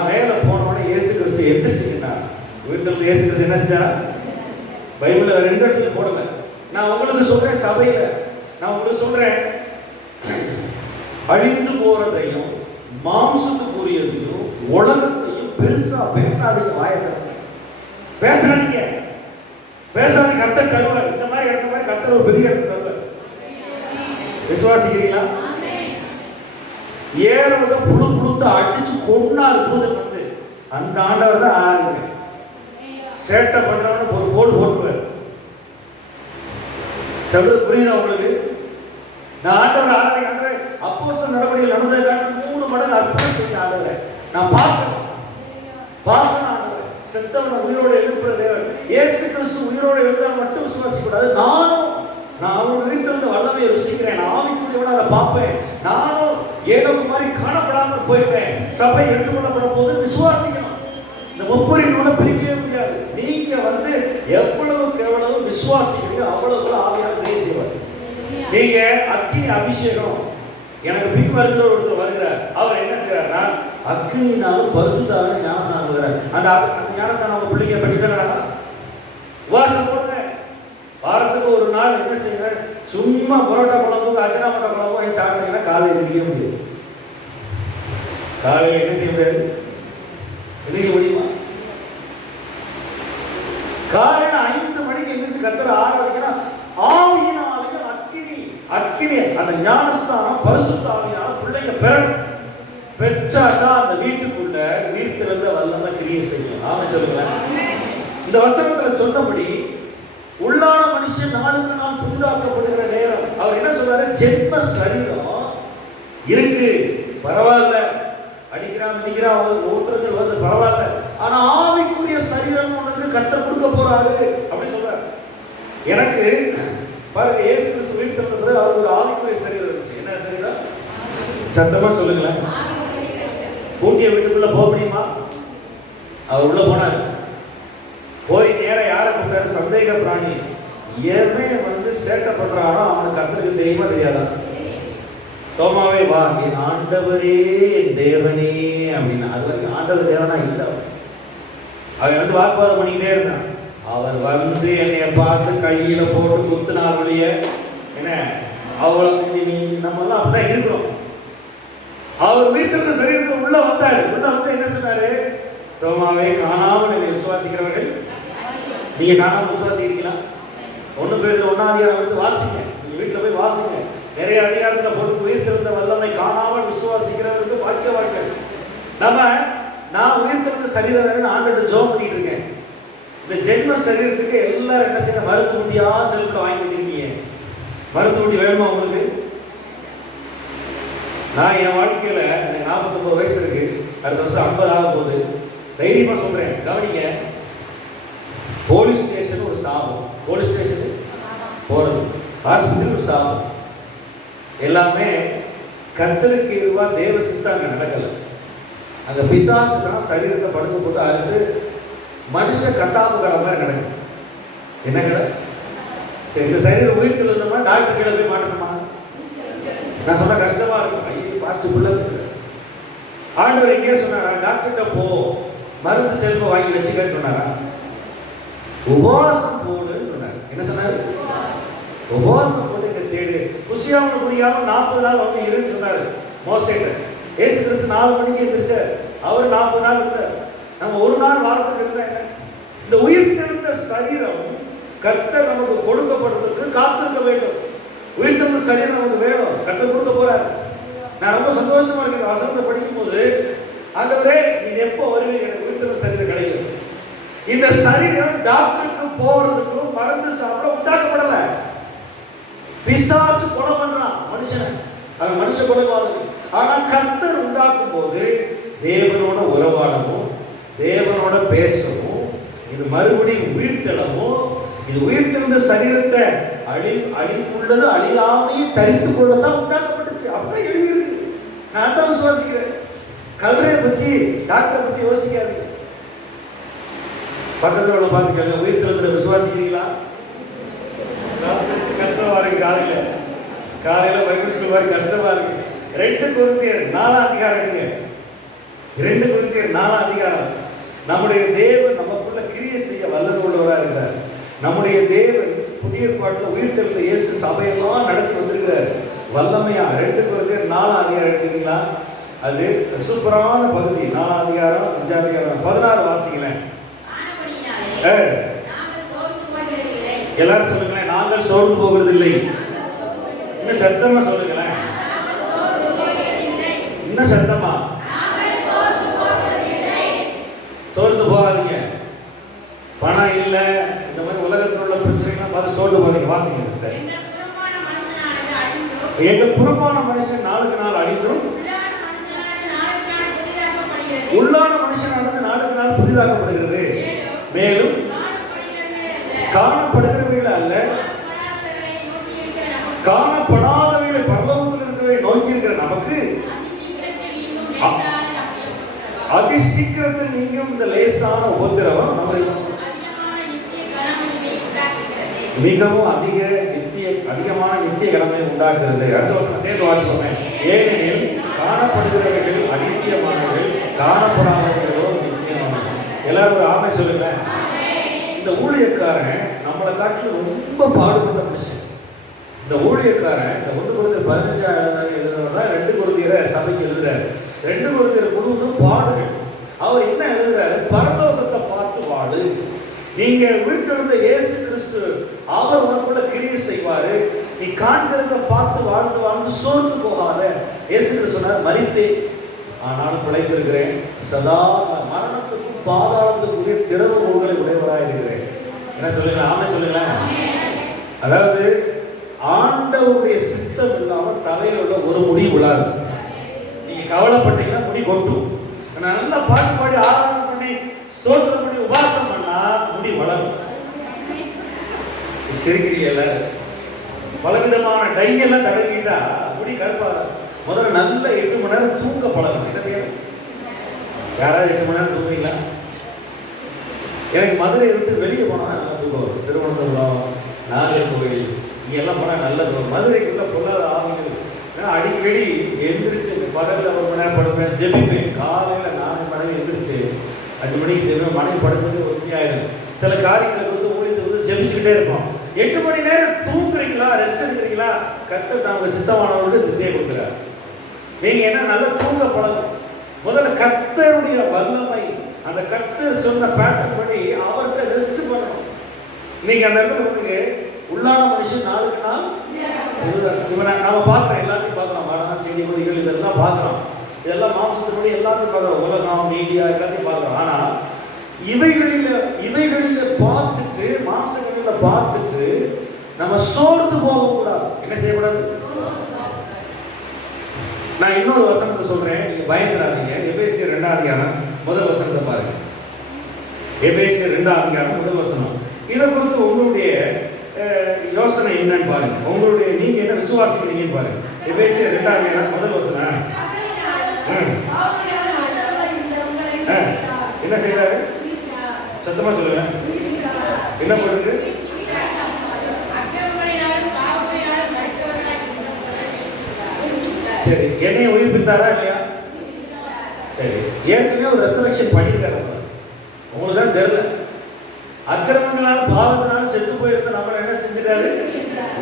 மேல போனோடனே இயேசு கிறிஸ்து எந்திரிச்சுக்கிட்டார். உயிர்த்தெழுந்த இயேசு கிறிஸ்து என்ன செஞ்சாரா? பைபிள்ல வேற எந்த இடத்துல போடல. நான் உங்களுக்கு சொல்றேன், சபையில நான் உங்களுக்கு சொல்றேன், அழிந்து போறதையும் மாம்சத்துக்குரியதையும் உலகத்தையும் பெருசா பேசாதீங்க. வாயத்தை பேசாதீங்க, பேசாதீங்க. கர்த்தர் தருவார். இந்த மாதிரி இடத்த மாதிரி கர்த்தர் ஒரு பெரிய இடத்த தருவார். விசுவாசிக்கிறீங்களா? ஏறவங்க புழு புழுத்து அடிச்சு கொன்னார் தூதன் அந்த ஆண்டவர் தான் ஆராதிக்கிறேன். சேட்டை பண்றவன ஒரு போடு போட்டுவார். சொல்றது புரியுதா உங்களுக்கு? நான் ஆண்டவர் ஆராதிக்க, ஆண்டவரே அப்போஸ்தலர் நடவடிக்கைகள் நடந்ததை காட்டி 3 மடங்கு அற்புதம் செஞ்ச ஆண்டவரே நான் பார்க்கணும் ஆண்டவரே. செத்தவனை உயிரோடு எழுப்புற தேவன். இயேசு கிறிஸ்து உயிரோடு எழுந்தால் மட்டும் விசுவாசிக்க கூடாது. நான் அவர் உயிர்த்தெழுந்த வல்லமையை ருசிக்கிறேன். நான் ஆவிக்குரியவனா அதை பார்ப்பேன். நானும் ஏனோக்கு மாதிரி காணப்படாமல் போயிருப்பேன். சபை எடுத்துக்கொள்ளப்பட போது விசுவாசிக்கணும். இந்த முப்பரின் கூட பிரிக்கவே முடியாது. நீங்க எவ்வளவுக்கு எவ்வளவு விசுவாசிக்கிறீங்க அவ்வளவு ஆவியான கிரியை செய்வார். நீங்க அக்கினி அபிஷேகம் எனக்கு பின் ஒருத்தர் வருகிறார். அவர் என்ன செய்யறாருன்னா அக்கினினாலும் பரிசுத்தாவில ஞானஸ்நானம் கொடுக்கிறார். அந்த ஞானஸ்நானம் அவங்க பிள்ளைங்க பெற்றுட்டாங்களா? உபவாசம் போடுங்க. வாரத்துக்கு ஒரு நாள் என்ன செய்யுங்க, சும்மா பரோட்டா குழம்பு அச்சனா மட்டா குழம்பு சாப்பிட்டீங்கன்னா காலையில் எதிர்க்க முடியாது. காலையில் என்ன செய்ய முடியாது, எதிர்க்க முடியுமா? காலையில 5 மணிக்கு எந்திரிச்சு கர்த்தரை ஆராதிக்கணும். ஆவியினாலேயும் அக்கினி அந்த ஞானஸ்தானம் பரிசுத்த ஆவியான பிள்ளைங்க பெற்றாதான் அந்த வீட்டுக்குள்ள உயிர்த்தெழுந்த வல்லமை கிரியை செய்யும். ஆமா சொல்லுங்களேன். இந்த வசனத்துல சொன்னபடி உள்ளான மனுஷன் நாளுக்கு நாள் புதிதாக்கப்படுகிற நேரம். அவர் என்ன சொல்றாரு, ஜென்ம சரீரம் இருக்கு பரவாயில்ல, அடிக்கிறான் மிதிக்கிறான் ஒவ்வொருத்தர்கள் வருது பரவாயில்ல, ஆனா ஆவிக்குரிய சரீரம் ஒன்று கர்த்தர் கொடுக்க போறாரு அப்படி சொல்றாரு. எனக்கு பாருங்க, இயேசு கிறிஸ்து உயிர்த்தெழுந்த பிறகு அவர் ஒரு ஆவிக்குரிய சரீரம் இருந்துச்சு. என்ன சரீரம்? சத்தமா சொல்லுங்களேன். பூட்டிய வீட்டுக்குள்ள போக முடியுமா? அவர் உள்ள போனார். போய் நேரம் யாரை கூப்பிட்டாரு? சந்தேக பிராணி. எவன் சேட்டை பண்றானோ அவனுக்கு கர்த்தருக்கு தெரியுமா தெரியாதா? தோமாவே வா, என் ஆண்டவரே என் தேவனே அப்படின்னா. அது வரைக்கும் ஆண்டவர் தேவனா இல்லை. அவன் வாக்குவாதம் பண்ணிக்கிட்டே இருந்தான். அவர் என்னைய பார்த்து கையில போட்டு குத்துனார் வழிய என்ன அவ்வளவு நம்மளாம் அப்படிதான் இருக்கிறோம். அவர் வீட்டிற்கு சரீரத்தில் உள்ள வந்தாரு. உள்ள என்ன சொன்னாரு? தோமாவே, காணாமல் என்னை விசுவாசிக்கிறவர்கள். நீங்க காணாமல் விசுவாசிக்கிறீங்களா? 1 பேதுரு 1 வாசிங்க. நீங்க வீட்டுல போய் வாசிங்க. நிறைய அதிகாரத்துல போட்டு உயிர்த்தெழுந்த வல்லமை காணாமல் விசுவாசிக்கிறவர்களுக்கு பாக்கியவான்கள். நான் உயிர்த்தெழுந்த சரீரம் வேணும்னு ஆண்டவர்கிட்ட ஜெபம் பண்ணிட்டு இருக்கேன். இந்த ஜென்ம சரீரத்துக்கு எல்லாரும் என்ன செய்யணும்? மருந்து முட்டியா செல்கிட்ட வாங்கி வச்சிருக்கீங்க. மருந்து முட்டி வேணுமா உங்களுக்கு? நான் என் வாழ்க்கையில எனக்கு 49 வயசு இருக்கு. அடுத்த வருஷம் 50 ஆக போகுது. தைரியமா சொல்றேன், கவனிங்க. போலீஸ் ஸ்டேஷன் ஒரு சாபம், போலீஸ் ஸ்டேஷன் போறது, ஆஸ்பத்திரி ஒரு சாபம். எல்லாமே கர்த்தருக்கு எதுவா தேவ சித்தம் அங்கே நடக்கலை. அங்கே பிசாசு தான் சரீரத்தை படுக்க போட்டு அறுத்து மனுஷ கசாப்பு கடை மாதிரி நடக்குது. என்ன கடை? சரி, இந்த சரீரம் உயிர் தெழுந்தோம்னா டாக்டர் கீழே போய் மாட்டணுமா? நான் சொன்ன கஷ்டமா இருக்கும். ஐயோ பாஸ்ட் புள்ள ஆண்டவர் எங்கே சொன்னாரா? டாக்டர்கிட்ட போ, மருந்து செல்வ வாங்கி வச்சுக்கன்னு சொன்னாரா? உபவாசம் போடுன்னு சொன்னார். என்ன சொன்னார்? உபவாசம் போட்டு இங்க தேடு, குசியாமல் குடியாமல் 40 நாள் வந்து இருன்னு சொன்னாரு மோசேட்ட. ஏசு கிறிஸ்து 4 மணிக்கு எந்திரிச்சார். அவர் 40 நாள் இருந்தார். நம்ம ஒரு நாள் வாரத்துக்கு இருந்தா என்ன? இந்த உயிர் தெழுந்த சரீரம் கர்த்தர் நமக்கு கொடுக்கப்படுறதுக்கு காத்திருக்க வேண்டும். உயிர் தெழுந்த சரீரம் நமக்கு வேணும், கர்த்தர் கொடுக்க போறாரு. நான் ரொம்ப சந்தோஷமா இருக்கேன். வசனத்தை படிக்கும் போது, ஆண்டவரே நீ எப்போ வருவீங்க, எனக்கு உயிர் தெழுந்த சரீரம் கிடைக்கும். இந்த சரீரம் டாக்டருக்கு போறதுக்கும் மருந்து சாப்பிட உண்டாக்கப்படல. பிசாசு கொலை பண்றான் மனுஷனை, அவன் மனுஷ கொலைபாதகம். ஆனா கர்த்தர் உண்டாக்கும் போது தேவனோட உறவாடவும் தேவனோட பேசவும், இது மறுபடியும் உயிர்த்தெழவும், இது உயிர்த்தெழுந்த சரீரத்தை உள்ளது அழியாமையை தரித்துக் கொள்ளத்தான் உண்டாக்கப்பட்டுச்சு. அப்படிதான் எழுதியிருக்கு. நான் தான் விசுவாசிக்கிறேன். கல்வியை பத்தி டாக்டரை பத்தி யோசிக்காதீங்க. பக்கத்தில் உள்ள பார்த்துக்கல, உயிர்த்தெழுந்த விசுவாசிக்கிறீங்களா? கஷ்டமா இருக்கு. காலையில பைபிள் ஸ்கூல் மாதிரி கஷ்டமா இருக்கு. 2 கொரிந்தியர் 4ஆம் அதிகாரம் எடுங்க. 2 கொரிந்தியர் 4ஆம் அதிகாரம். நம்முடைய தேவன் நமக்குள்ள கிரியை செய்ய வல்லமை உள்ளவராக இருக்கிறார். நம்முடைய தேவன் புதிய ஏற்பாட்டில் உயிர்த்தெழுந்த இயேசு சபையெல்லாம் நடத்தி வந்திருக்கிறார் வல்லமையா. 2 கொரிந்தியர் 4ஆம் அதிகாரம் எடுத்துக்கிறீங்களா? அது சூப்பரான பகுதி. 4ஆம் அதிகாரம் 5ஆம் அதிகாரம் 16 வாசிங்களேன். எல்லாரும் சொல்லுங்களேன், நாங்கள் சோர்ந்து போகிறது இல்லை. இன்னும் சத்தமா சொல்லுங்களேன், இன்னும் சத்தமா. சோர்ந்து போகாதீங்க. பணம் இல்லை, இந்த மாதிரி உலகத்தில் உள்ள பிரச்சனைலாம் பார்த்து சோர்ந்து போகாதீங்க. வாசிங்க சிஸ்டர். எங்க புறமான மனுஷன் நாளுக்கு நாள் அழிந்தும் உள்ளான மனுஷனானது நாளுக்கு நாள் புதிதாக்கப்படுகிறது. மேலும் காணப்படுகிறவைகள் அல்ல, காணப்படாதவைகளை பரலோகத்தில் இருக்கிறவை நோக்கி இருக்கிற நமக்கு அதிசீக்கிரத்தில் நீங்கும் இந்த லேசான உபத்திரவம் நம்மை மிகவும் அதிகமான நித்திய கடமை உண்டாக்குறது. அடுத்த வருஷம் சேர்ந்து வாசிப்போமே. ஏனெனில் காணப்படுகிறவைகள் அநித்தியமானவர்கள், காணப்படாதவர்களோ நித்தியமானவர்கள். எல்லாரும் ஒரு ஆமை சொல்லுங்க. இந்த ஊழியக்காரன் நம்மளை காட்டில் ரொம்ப பாடுபட்ட மனுஷன். இந்த ஊழியக்காரன் இந்த 1 கொரிந்தியர் 15 எழுதுறதா 2 கொரிந்தியரை சபைக்கு எழுதுறாரு. 2 கொரிந்தியர் முழுவதும் பாடுகள். அவர் என்ன எழுதுறாரு? பரலோகத்தை பார்த்து வாழு. நீங்க உயிர்த்தெழுந்த இயேசு கிறிஸ்து அவர் உனக்குள்ள கிரியை செய்வாரு. நீ காண்கிறத பார்த்து வாழ்ந்து வாழ்ந்து சோர்ந்து போகாத. இயேசு கிறிஸ்து சொன்னார், மரித்தேன் ஆனாலும் பிழைத்திருக்கிறேன், சதா மரணத்துக்கும் பாதாளத்துக்குரிய திறவுகோல்களை உடையவராக இருக்கிறேன். என்ன சொல்லுங்க? ஆமை சொல்லுங்களேன். அதாவது ஆண்டவருடைய சித்தம் இல்லாம தலையில் உள்ள ஒரு முடி விழாது. நீங்க கவலைப்பட்டீங்கன்னா முடி கொட்டும். நல்லா பாட்டு பாடி ஆராதனை பண்ணி ஸ்தோத்திரம் பண்ணி உபாசம் பண்ணா முடி வளரும். சிரிக்கிறீங்கல்ல, பலவிதமான டையெல்லாம் தடவிட்டா முடி கருப்பா. முதல்ல நல்ல 8 மணி நேரம் தூங்க பழகணும். என்ன செய்யணும்? யாராவது 8 மணி நேரம் தூங்குறீங்களா? எனக்கு மதுரையை விட்டு வெளியே போனால் நல்லா தூக்கம் வரும். திருவனந்தபுரம், நாகர்கோவில் இங்கெல்லாம் போனால் நல்ல தூக்கம். மதுரைக்குள்ள பொல்லாத ஆவிகள். ஏன்னா அடிக்கடி எந்திரிச்சு பகலில் 1 மணி நேரம் படுப்பேன், ஜெபிப்பேன். காலையில் 4 மணி எந்திரிச்சு 5 மணிக்கு தெரியும் மணி படுக்கிறது ஒரு மணியாயிரும். சில காரியங்களை கொடுத்து ஊழியத்தை வந்து ஜெபிச்சுக்கிட்டே இருப்போம். 8 மணி நேரம் தூங்குறீங்களா, ரெஸ்ட் எடுக்கிறீங்களா? கர்த்தர் நமக்கு சித்தமானவர்களுக்கு நித்தியை கொடுக்குறார். நீங்க என்ன நல்லா தூங்க பழகும். முதல்ல கர்த்தருடைய வல்லமை, அந்த கர்த்தர் சொன்ன பேட்டர்ன் படி அவர்கிட்ட ரெஸ்ட் பண்ணணும். நீங்க அந்த இடத்துல பண்ணுங்க. உள்ளான மனுஷன் நாளுக்கு நாள் இவனை நாம பார்க்குறோம், எல்லாத்தையும் பார்க்குறோம். மரம், செடி, கொடிகள் இதெல்லாம் பார்க்குறோம். இதெல்லாம் மாம்சத்தின்படி எல்லாத்தையும் பார்க்குறோம். உலகம், மீடியா எல்லாத்தையும் பார்க்குறோம். ஆனால் இவைகளில் பார்த்துட்டு, மாம்சங்களில் பார்த்துட்டு நம்ம சோர்ந்து போகக்கூடாது. என்ன செய்யக்கூடாது? நான் இன்னொரு வசனத்தை சொல்றேன், நீங்க பயந்துடாதீங்க. எபேசியர் 2ஆம் அதிகாரம் முதல் வசனத்தை பாருங்க. எபேசியர் 2:1 இதை குறித்து உங்களுடைய யோசனை என்னன்னு பாருங்க. உங்களுடைய நீங்க என்ன விசுவாசிக்கிறீங்கன்னு பாருங்க. எபேசியர் 2:1 என்ன செய்தாரு? சத்தமா சொல்லுங்க. என்ன பண்ணுது? சரி, என்னைய உயிர்ப்பித்தாரா இல்லையா? சரி, ஏற்கனவே ஒரு ரெசரக்ஷன் பண்ணியிருக்காரு. உங்களுக்கு தான் தெரியல. அக்கிரமங்களால பாவத்தினால செத்து போயிருந்த நம்ம என்ன செஞ்சிட்டாரு?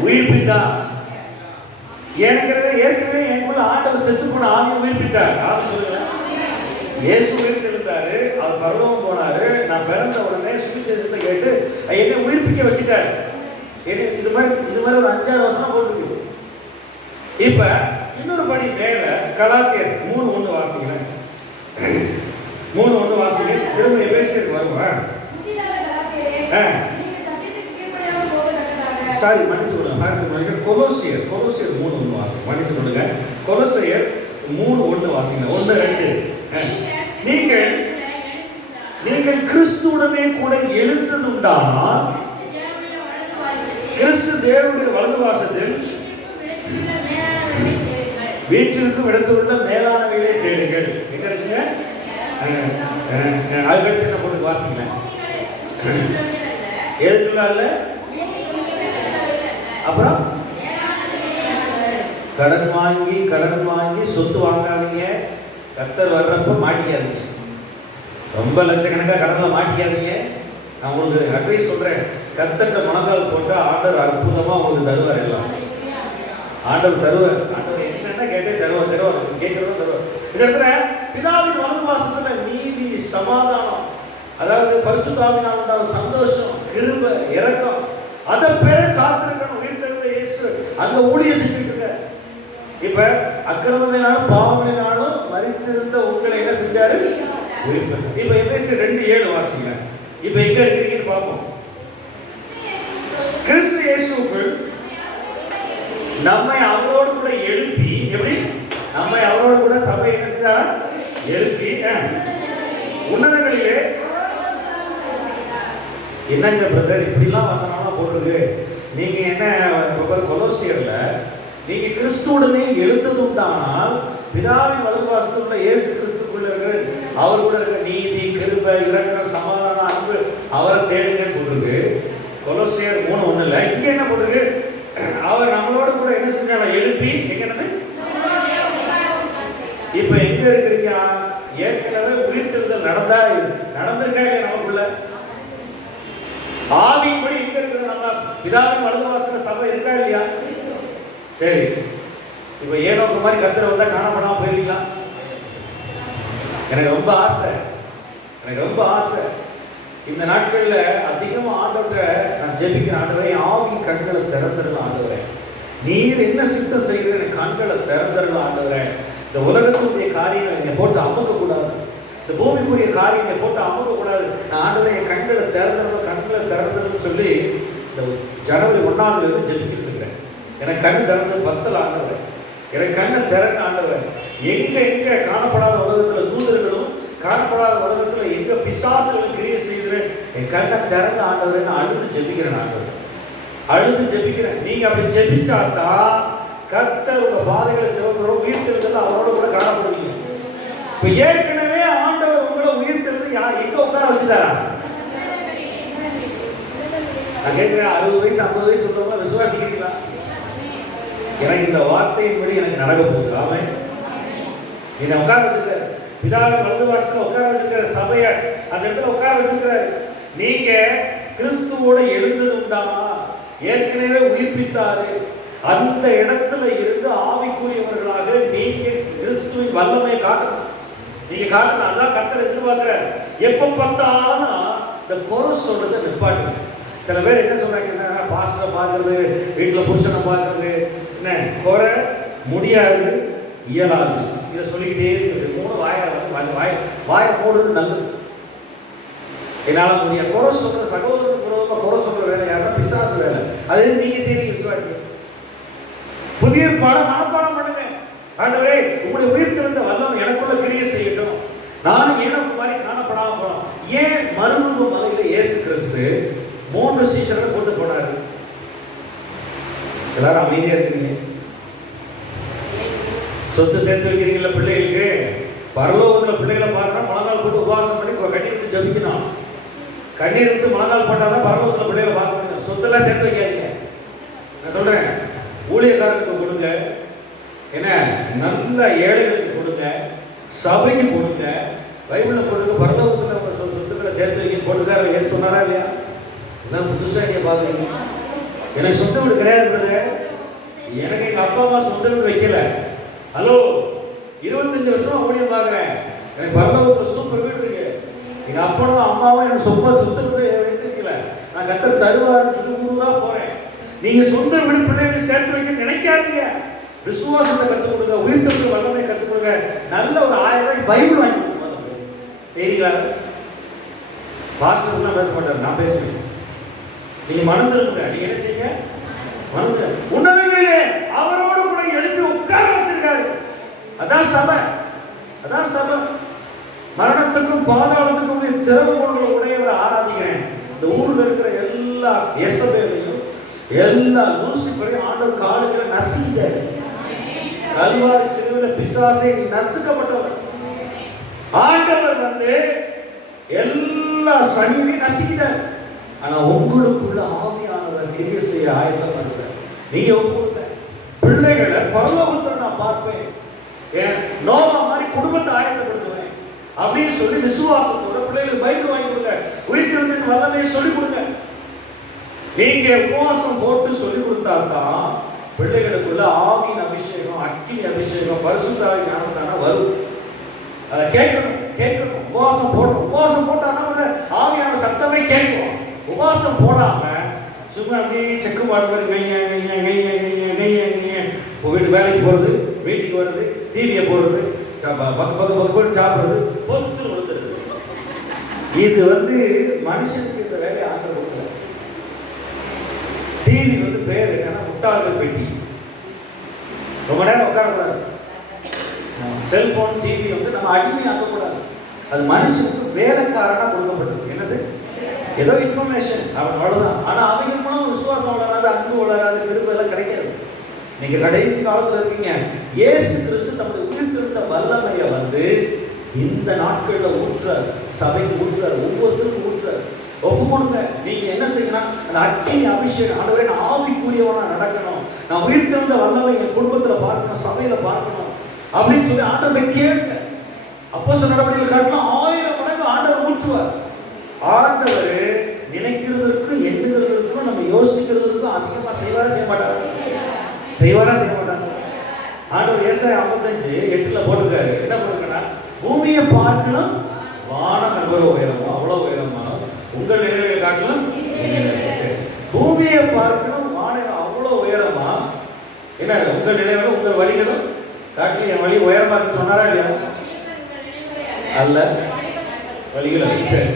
உயிர்ப்பித்தா. ஏற்கனவே எனக்குள்ள ஆண்டவர் செத்து போன ஆவியை உயிர்ப்பித்தார். ஆவி சொல்லுங்க. இயேசு உயிர்த்தெழுந்தாரு, அவர் பரலோகம் போனாரு. நான் பிறந்த உடனே சுவிசேஷத்தை கேட்டு என்னை உயிர்ப்பிக்க வச்சுட்டாரு. இது மாதிரி ஒரு 5-6 வசனம் போட்டிருக்கு. இப்ப இன்னொரு படி மேல கலாத்தியர் 3:1 வாசிங்க. 3:1 வாசிங்க. திரும்ப எபேசியருக்கு வருவேன். சாரி, மன்னிச்சு கொடுங்க. கொலோசியர் 3:1 வாசிங்க. மன்னிச்சு கொடுங்க. கொலோசியர் 3:1 வாசிங்க. 1-2. நீங்கள் கிறிஸ்துவுடனே கூட எழுந்ததுண்டானால் கிறிஸ்து தேவனுடைய வலது வாசத்தில் வீட்டிற்கும் இடத்துள்ள மேலானவைகளை தேடுங்கள். எங்க இருக்குங்க? அதுக்கடுத்து என்ன போட்டு வாசிங்க. எழுதுல அப்புறம் கடன் வாங்கி சொத்து வாங்காதீங்க. கர்த்தர் வர்றப்ப மாட்டிக்காதீங்க. ரொம்ப லட்சக்கணக்காக கடனில் மாட்டிக்காதீங்க. நான் உங்களுக்கு அட்வைஸ் சொல்றேன். கர்த்தர்ட்ட மனதால் போட்டு ஆண்டவர் அற்புதமா உங்களுக்கு தருவார். எல்லாம் ஆண்டவர் தருவார். ஆண்டவர் என்னென்ன கேட்டே தருவார். கேட்கறதும் தருவார். இந்த இடத்துல பிதாவின் வலது வாசத்துல நீதி, சமாதானம், அதாவது பரிசுத்த ஆவியினால் உண்டான சந்தோஷம், கிருபை, இரக்கம், அதை பெற காத்திருக்கணும். உயிர்த்தெழுந்த இயேசு அங்க ஊழியம் செஞ்சுட்டு இருக்க. இப்ப அக்கிரமங்களினாலும் பாவங்களினாலும் மரித்திருந்த உங்களை என்ன செஞ்சாரு? உயிர்ப்பித்தார். இப்ப எபேசியர் 2:7 வாசிங்க. இப்ப எங்க இருக்கீங்கன்னு பார்ப்போம். கிறிஸ்து இயேசுவுக்குள் நம்மை அவரோடு கூட எழுப்பி, எப்படி நம்மை அவரோடு கூட சபை என்ன செஞ்சாரா? எழுப்பி உன்னதங்களிலே. என்னங்க பிரதர் இப்படிலாம் வசனம்லாம் போட்டிருக்கு? நீங்க என்ன கொலோசியர்ல நீங்க கிறிஸ்துவுடனே எழுந்ததுண்டானால் பிதாவின் வலது வாசத்துக்குள்ள இயேசு கிறிஸ்துக்குள்ள இருக்கிற அவர் கூட இருக்கிற நீதி, கிருபை, இரக்கம், சமாதானம், அன்பு, அவரை தேடுங்க போட்டிருக்கு. கொலோசியர் 3:1 இங்க என்ன போட்டிருக்கு? அவர் நம்மளோட கூட என்ன செஞ்சாங்க? எழுப்பி. எங்க என்னது? இப்ப எங்க இருக்கிறீங்க? ஏற்கனவே உயிர்த்தெழுதல் நடந்திருக்கா இல்லையா? நமக்குள்ள ஆவியின்படி எங்க இருக்கிற நம்ம பிதாவின் வலது வாசல்ல சபை இருக்கா இல்லையா? சரி, இப்ப ஏனோக்கு மாதிரி கர்த்தர் வந்தா காணப்படாம போயிருக்கலாம். எனக்கு ரொம்ப ஆசை. இந்த நாட்கள்ல அதிகமா ஆண்டவரை நான் ஜெபிக்கிறேன். ஆண்டவரே, ஆவியின் கண்களை திறந்துடலாம். ஆண்டவரே, நீர் என்ன சித்தம் செய்கிற எனக்கு கண்களை திறந்துடலாம். ஆண்டவரே, இந்த உலகத்துடைய காரியங்களை என்னை போட்டு அமுக்க கூடாது. இந்த பூமிக்குரிய காரியங்களை போட்டு அமுக்க கூடாது. நான் ஆண்டவரே என் கண்களை திறந்துடணும்னு சொல்லி இந்த ஜனவரி 1 ஜெபிச்சுட்டு இருக்கிறேன். எனக்கு கண்ணு திறந்து 10 ஆண்டவரே, எனக்கு கண்ணை திறங்க ஆண்டவரே. எங்க காணப்படாத உலகத்துல தூதர்களும் காணப்படாத உலகத்துல எங்க பிசாசுகளும் கிரியை செய்கிறேன். என் கண்ணை திறங்க ஆண்டவரே. நான் அழுது ஜெபிக்கிறேன். நீங்க அப்படி ஜெபிச்சாதான் கர்த்தர் உங்க பாதைகளை சிவக்கிறோம். உயிர்த்தெழுதல் அவரோட கூட காணப்படுவீங்க. இப்ப ஏற்கனவே ஆண்டவர் உங்களை உயிர்த்தெழுது எங்க உட்கார வச்சுட்டாரா? நான் கேட்கிறேன், 60 வயசு 50 வயசு உள்ளவங்க விசுவாசிக்கிறீங்களா? எனக்கு இந்த வார்த்தையின்படி எனக்கு நடக்க போகுது. ஆமென். என்னை உட்கார வச்சிருக்காரு. பிதாவின் வலது வாசல்ல உட்கார வச்சிருக்காரு. சபையை அந்த இடத்துல உட்கார வச்சிருக்கிறாரு. நீங்க கிறிஸ்துவோட எழுந்தது உண்டானா? ஏற்கனவே உயிர்ப்பித்தாரு. அந்த இடத்துல இருந்து ஆவிக்குரியவர்களாக நீங்க கிறிஸ்துவின் வல்லமையை காட்டணும். நீங்க காட்டணும். அதான் கர்த்தர் எதிர்பார்க்கிறார். எப்ப பார்த்தாலும் இந்த குறை சொல்றதை நிப்பாட்டுங்க. சில பேர் என்ன சொல்றாங்க? பாஸ்டரை பார்க்கறது, வீட்டில் புருஷனை பார்க்கறது, என்ன குறை முடியாது, இயலாது, இதை சொல்லிக்கிட்டே இருக்குது. 3 வாயை போடுறது நல்லது. என்னால் முடியாது. குறை சொல்ற சகோதரன் விரோதமாக குறை சொல்ற வேலை யாருன்னா பிசாசு வேலை. அது நீங்க செய்றீங்க. விசுவாசி புதிய பாடம் மனப்பாடம் பண்ணுங்க. ஆண்டவரே, உங்களுடைய உயிர்த்தெழுந்த வல்லமை எனக்குள்ள கிரியை செய்யட்டும். நானும் ஏனோக்கு மாதிரி காணப்படாம போனோம். ஏன் மறுரூப மலையில இயேசு கிறிஸ்து 3 சீஷர்களை கொண்டு போனாரு? எல்லாரும் அமைதியா இருக்கீங்க. சொத்து சேர்த்து வைக்கிறீங்களா பிள்ளைகளுக்கு? பரலோகத்துல பிள்ளைகளை பார்க்கணும், மனதால் போட்டு உபவாசம் பண்ணி கண்ணீர் விட்டு ஜபிக்கணும். கண்ணீர் விட்டு மனதால் போட்டாதான் பரலோகத்துல பிள்ளைகளை பார்க்க முடியும். சொத்தெல்லாம் சேர்த்து வைக்காதீங்க. நான் சொல்றேன், ஊழியக்காரனுக்கு கொடுங்க, என்ன நல்ல ஏழைகளுக்கு கொடுங்க, சபைக்கு கொடுங்க, பைபிள்ல கொடுங்க, பரலோகத்துல சொத்துக்களை சேர்த்து வைக்க போட்டுக்கார ஏன் சொன்னாரா இல்லையா? எல்லாம் புதுசா நீங்க பாக்குறீங்க. எனக்கு சொந்த வீடு கிடையாது. எனக்கு எங்க அப்பா அம்மா சொந்த வீடு வைக்கல. ஹலோ, 25 வருஷமா ஊழியம் பாக்குறேன். எனக்கு பரலோகத்துல சூப்பர் வீடு இருக்கு. எங்க அப்பனும் அம்மாவும் எனக்கு சொந்த வீடு வைத்திருக்கல. நான் கர்த்தர் தருவாருன்னு சொல்லி ஊரா போறேன். நீங்க சொந்த வீடு பிள்ளைகளை சேர்த்து வைக்க நினைக்காதீங்க. விசுவாசத்தை கற்றுக் கொடுங்க, உயிர்த்தெழுதல் வல்லமையை கற்றுக் கொடுங்க. நல்ல ஒரு 1000 ரூபாய் பைபிள் வாங்கி கொடுங்க. சரிங்களா? பாஸ்டர் பேச மாட்டார், நான் பேசுவேன். நீங்க மறந்துருங்க. நீங்க என்ன செய்யுங்க? மறந்து உன்னதங்களிலே அவரோடு கூட எழுப்பி உட்கார வச்சிருக்காரு. அதான் சபை, அதான் சபை. மரணத்துக்கும் பாதாளத்துக்கும் திறவுகோள்களை உடையவரை ஆராதிக்கிறேன். இந்த ஊர்ல இருக்கிற எல்லா எசபேலையும் எல்லா லூசிபரையும் ஆண்டவர் காலுக்கு நசுக்கிட்டாரு. கல்வாரி சிலுவையில பிசாசை நசுக்கப்பட்டவர் ஆண்டவர் எல்லா சனியையும் நசுக்கிட்டார். ஆனா உங்களுக்குள்ள ஆவியானவர் கிரியை செய்ய ஆயத்தமா இருக்கிறார். நீங்க கொடுங்க பிள்ளைகளை பரலோகத்தில் நான் பார்ப்பேன், நோவா மாதிரி குடும்பத்தை ஆயத்தப்படுத்துவேன் அப்படின்னு சொல்லி விசுவாசத்தோட பிள்ளைகளுக்கு பைபிள் வாங்கி கொடுங்க. உயிர்த்தெழுதலின் வல்லமையை சொல்லிக் கொடுங்க. நீங்க உபவாசம் போட்டு சொல்லிக் கொடுத்தாதான் பிள்ளைகளுக்குள்ள ஆவியின் அபிஷேகம், அக்கினி அபிஷேகம், பரிசுத்த ஆவி ஞானசானம் வரும். அதை கேட்கணும், கேட்கணும். உபவாசம் போடணும். உபவாசம் போட்டாதான் ஆவியான சத்தமே கேட்கும். உபவாசம் போடாம சும்மா அப்படியே செக்கு பாடுறது, வீட்டு வேலைக்கு போறது, வீட்டுக்கு வர்றது, டிவியை போடுறது, சாப்பிடுறது, பொத்து விழுந்துருது. இது மனுஷனுக்கு இந்த வேலையை ஆண்டவர் கொடுக்கல. டிவி பேர் என்னன்னா முட்டாள்கள் பெட்டி. ரொம்ப நேரம் உட்காரக்கூடாது. செல்போன் டிவி நம்ம அடிமையாக்கக்கூடாது. அது மனுஷனுக்கு வேலைக்காரனா கொடுக்கப்பட்டது. என்னது? ஏதோ இன்ஃபர்மேஷன், அவ்வளவுதான். ஆனா அவங்க மூலம் விசுவாசம் வளராது, அன்பு வளராது, கிருபை எல்லாம் கிடைக்காது. நீங்க கடைசி காலத்துல இருக்கீங்க. இயேசு கிறிஸ்து தம்முடைய உயிர்த்தெழுந்த வல்லமையை இந்த நாட்கள்ல ஊற்றார், சபைக்கு ஊற்றார், ஒவ்வொருத்தருக்கும் ஊற்றார். ஒப்பு கொடுங்க. நீங்க என்ன செய்யணும்? அந்த அக்கினி அபிஷேகம், ஆண்டவரே நான் ஆவிக்குரியவனா நடக்கணும், நான் உயிர்த்தெழுந்த வல்லமை என் குடும்பத்துல பார்க்கணும், சபையில பார்க்கணும் அப்படின்னு சொல்லி ஆண்டவரை கேளுங்க. அப்போஸ்தலர் நடவடிக்கைகள் காட்டலாம் 1000 மடங்கு ஆண்டவர் ஊற்றுவார். ஆண்டவர் நினைக்கிறதுக்கும் எண்ணுகிறதுக்கும் நம்ம யோசிக்கிறதுக்கும் அதிகமா செய்வாரா செய்ய மாட்டார்? செய்வாரா செய்ய மாட்டார்? ஆண்டவர் ஏசாயா 55:8 போட்டிருக்காரு. என்ன போட்டிருக்கா? பூமியை பார்க்கணும் வானம் எவ்வளவு உயரமோ அவ்வளவு உயரமா உங்கள் நிலைகளை காட்டணும். பூமியை பார்க்கணும் வானம் அவ்வளவு உயரமா, என்ன உங்கள் நிலைகளும் உங்கள் வழிகளும் காட்டிலும் என் வழி உயரமா இருக்குன்னு சொன்னாரா இல்லையா? அல்ல, வழிகள். சரி,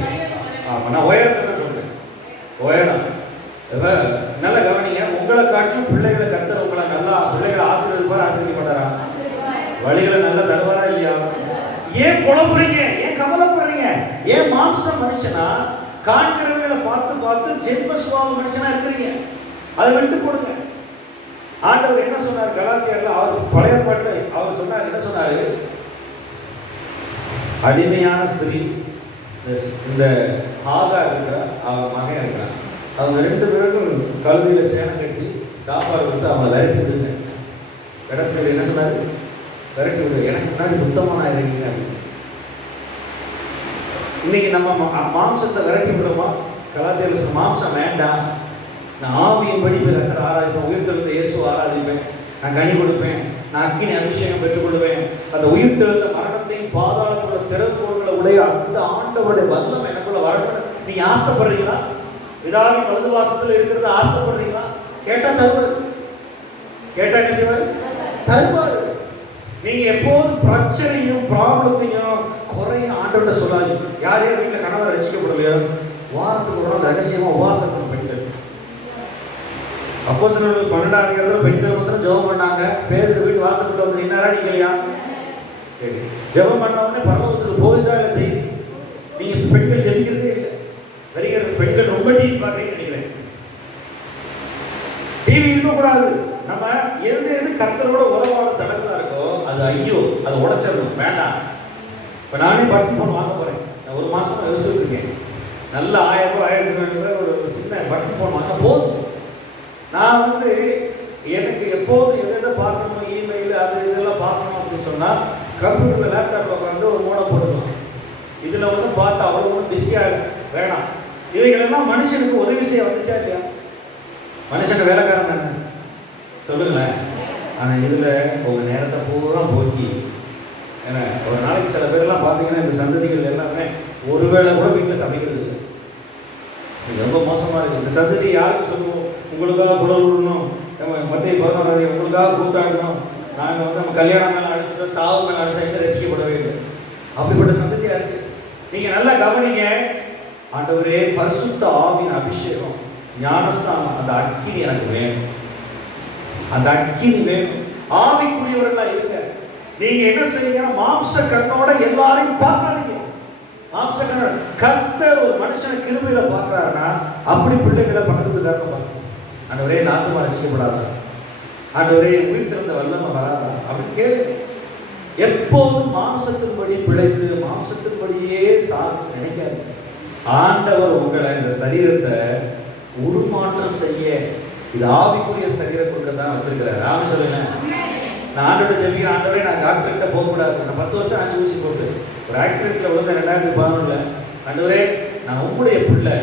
ஆமா, நான் உயரத்தை தான் சொல்றேன். உயரம் நல்ல கவனிங்க. உங்களை காட்டிலும் பிள்ளைகளை கர்த்தர் உங்களை நல்லா பிள்ளைகளை ஆசீர்வதிப்பாரா ஆசீர்வதிப்பாரா? வழிகளை நல்லா தருவாரா இல்லையா? ஏன் குழம்புறீங்க? ஏன் கவலைப்படுறீங்க? ஏன் மாம்சம் மனுஷனா காண்கிறவர்களை பார்த்து பார்த்து ஜென்ம சுவாப மனுஷனா இருக்கிறீங்க? அதை விட்டு கொடுங்க. ஆண்டவர் என்ன சொன்னார்? கலாத்தியர்ல அவர் பழைய பாட்டில் அவர் சொன்னார், என்ன சொன்னாரு? அடிமையான ஸ்திரீ, இந்த ஆகார் இருக்கிற அவன் மகன் இருக்கிறான், அவங்க 2 பேருக்கும் கழுதியில சேனம் கட்டி சாப்பாடு கொடுத்து அவங்களை விரட்டி விடுங்க. இடத்துல என்ன சொன்னாரு? விரட்டி விடு, எனக்கு முன்னாடி புத்தமான இருக்கீங்க அப்படின்னு. இன்னைக்கு நம்ம மாம்சத்தை விரட்டி விடுறோமா? கலாத்தியர் சொன்ன மாம்சம் வேண்டாம், நான் ஆவியின் படி கர்த்தரை ஆராதிப்பேன், உயிர்த்தெழுந்த இயேசு ஆராதிப்பேன், நான் கனி கொடுப்பேன், நான் அக்கினி அபிஷேகம் பெற்றுக்கொள்வேன். அந்த உயிர்த்தெழுந்த மரணத்தையும் பாதாளத்தோட திறவுகோள்களை உடைய அந்த ஆண்டவருடைய வல்லமை எனக்குள்ள வரணும். நீங்க ஆசைப்படுறீங்களா? பிதாவின் வலது வாசத்துல இருக்கிறத ஆசைப்படுறீங்களா? கேட்டா தருவார். கேட்டா என்ன செய்வார்? தருவார். நீங்க எப்போது பிரச்சனையும் ப்ராப்ளத்தையும் குறையும் ஆண்டவர்கிட்ட சொல்லாது. யார் யார் வீட்டில் கணவர் ரசிக்கப்படலையோ வாரத்துக்கு ஒரு ரகசியமா உபவாசம் பண்ண பெண்கள். அப்போஸ்தலர்கள் 12ஆம் அதிகாரத்துல பெண்கள் மாத்திரம் ஜெபம் பண்ணாங்க. பேதுரு வீட்டு வாசப்பட்டு வந்து நின்னாரா நிக்கலையா? ஜெபம் பண்ண உடனே பரலோகத்துக்கு போகுதா இல்லை செய்தி? நீங்க பெண்கள் ஜெபிக்கிறதே இல்லை. வருகிற பெண்கள் ரொம்ப டிவி பார்க்குறீங்கன்னு நினைக்கிறேன். டிவி இருக்கக்கூடாது. நம்ம எது கர்த்தரோட உறவாட தடங்களா இருக்கோ அது ஐயோ அதை உடைச்சிடணும், வேண்டாம். இப்போ நானே பட்டன் ஃபோன் வாங்க போகிறேன். நான் ஒரு மாதம் யோசிச்சுட்டு இருக்கேன். நல்ல 1000 ரூபாய் 1500 ரூபாய் ஒரு சின்ன பட்டன் ஃபோன் வாங்க போதும். நான் எனக்கு எப்போதும் எதை பார்க்கணும், இமெயில் அது இதெல்லாம் பார்க்கணும் அப்படின்னு சொன்னால் கம்ப்யூட்டரில் லேப்டாப்பில் உட்காந்து ஒரு மோடம் போட்டுக்கலாம். இதில் பார்த்து அவ்வளோ ஒன்றும் பிஸியாக வேணாம். இவைகளெல்லாம் மனுஷனுக்கு உதவி செய்ய வந்துச்சா இல்லையா? மனுஷன் வேலைக்காரன் தானே, சொல்லுங்களேன். ஆனால் இதில் உங்கள் நேரத்தை பூரா போக்கி, ஏன்னா ஒரு நாளைக்கு சில பேர்லாம் பார்த்தீங்கன்னா இந்த சந்ததிகள் எல்லாமே ஒரு வேளை கூட வீட்டில் சமைக்கிறது இல்லை. இது ரொம்ப மோசமாக இருக்குது. இந்த சந்ததி யாருக்கு சொல்லுவோம்? உங்களுக்காக குடல் விடணும், மத்திய 11 உங்களுக்காக கூத்தாடணும், நாங்கள் நம்ம கல்யாணம் மேலே அடிச்சுட்டோம், சாவு மேலே அடிச்சா இன்னும் ரசிக்கப்படவே இல்லை. அப்படிப்பட்ட சந்ததியாக இருக்குது. நீங்கள் நல்லா கவனிங்க. ஆண்டவரே, பரிசுத்த ஆவியின் அபிஷேகம், ஞானஸ்தானம், அந்த அக்கினி எனக்கு வேணும். அந்த அக்கினி வேணும். ஆவிக்குரியவர்களா இருங்க. நீங்க என்ன செய்யுங்கன்னா மாம்ச கண்ணோட எல்லாரையும் பார்க்காதீங்க. மாம்ச கண்ணோட கர்த்தர் ஒரு மனுஷனை கிருபையில பார்க்கறாருன்னா அப்படி பிள்ளைகளை பக்கத்து வீட்டுக்காரங்க பார்க்கணும். ஆண்டவரே, நாத்துமா ரசிக்கப்படாதா? ஆண்டவரே, உயிர் திறந்த வல்லமை வராதா அப்படின்னு கேளுங்க. எப்போதும் மாம்சத்தின்படி பிழைத்து மாம்சத்தின்படியே சார்ந்து நினைக்காதீங்க. ஆண்டவர் உங்களை இந்த சரீரத்தை உருமாற்றம் செய்ய, இது ஆவிக்குரிய சரீரம் கொடுக்கத்தான் வச்சிருக்கிறார். ஆமே சொல்லுங்க. நான் ஆண்டோட ஜெபிக்கிறேன், ஆண்டவரே நான் டாக்டர்கிட்ட போகக்கூடாது. நான் 10 வருஷம் ஆச்சு ஊசி போட்டு ஒரு ஆக்சிடென்ட்ல விழுந்த 2011. ஆண்டவரே, நான் உங்களுடைய பிள்ளை.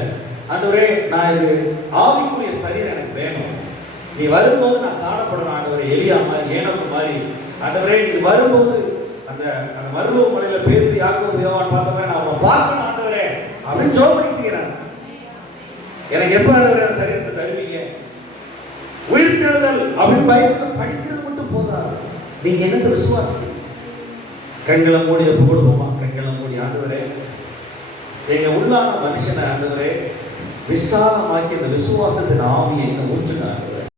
ஆண்டவரே, நான் இது ஆவிக்குரிய சரீரம் எனக்கு வேணும். நீ வரும்போது நான் காணப்படணும். ஆண்டவரே, எலியா மாதிரி, ஏனோக்கு மாதிரி. ஆண்டவரே, நீ வரும்போது அந்த மருவ மலையில பேதுரு, யாக்கோபு, யோவான் பார்த்த மாதிரி நான் அவனை பார்க்கணும் ஆண்டவரே அப்படின்னு ஜெபம் பண்ணிக்கிறேன். எனக்கு எப்ப ஆண்டவரே சரீரத்தை தருவீங்க? உயிர்த்தெழுதல் அப்படின்னு பைபிள் படிக்கிறது மட்டும் போதாது. நீங்க என்னத்தை விசுவாசிக்கிறீங்க? கண்களை மூடி போடுவோமா? கண்களை மூடி, ஆண்டவரே, எங்க உள்ளான மனுஷனை ஆண்டவரே விசாலமாக்கி அந்த விசுவாசத்தின் ஆவியை ஊற்றுனாங்க.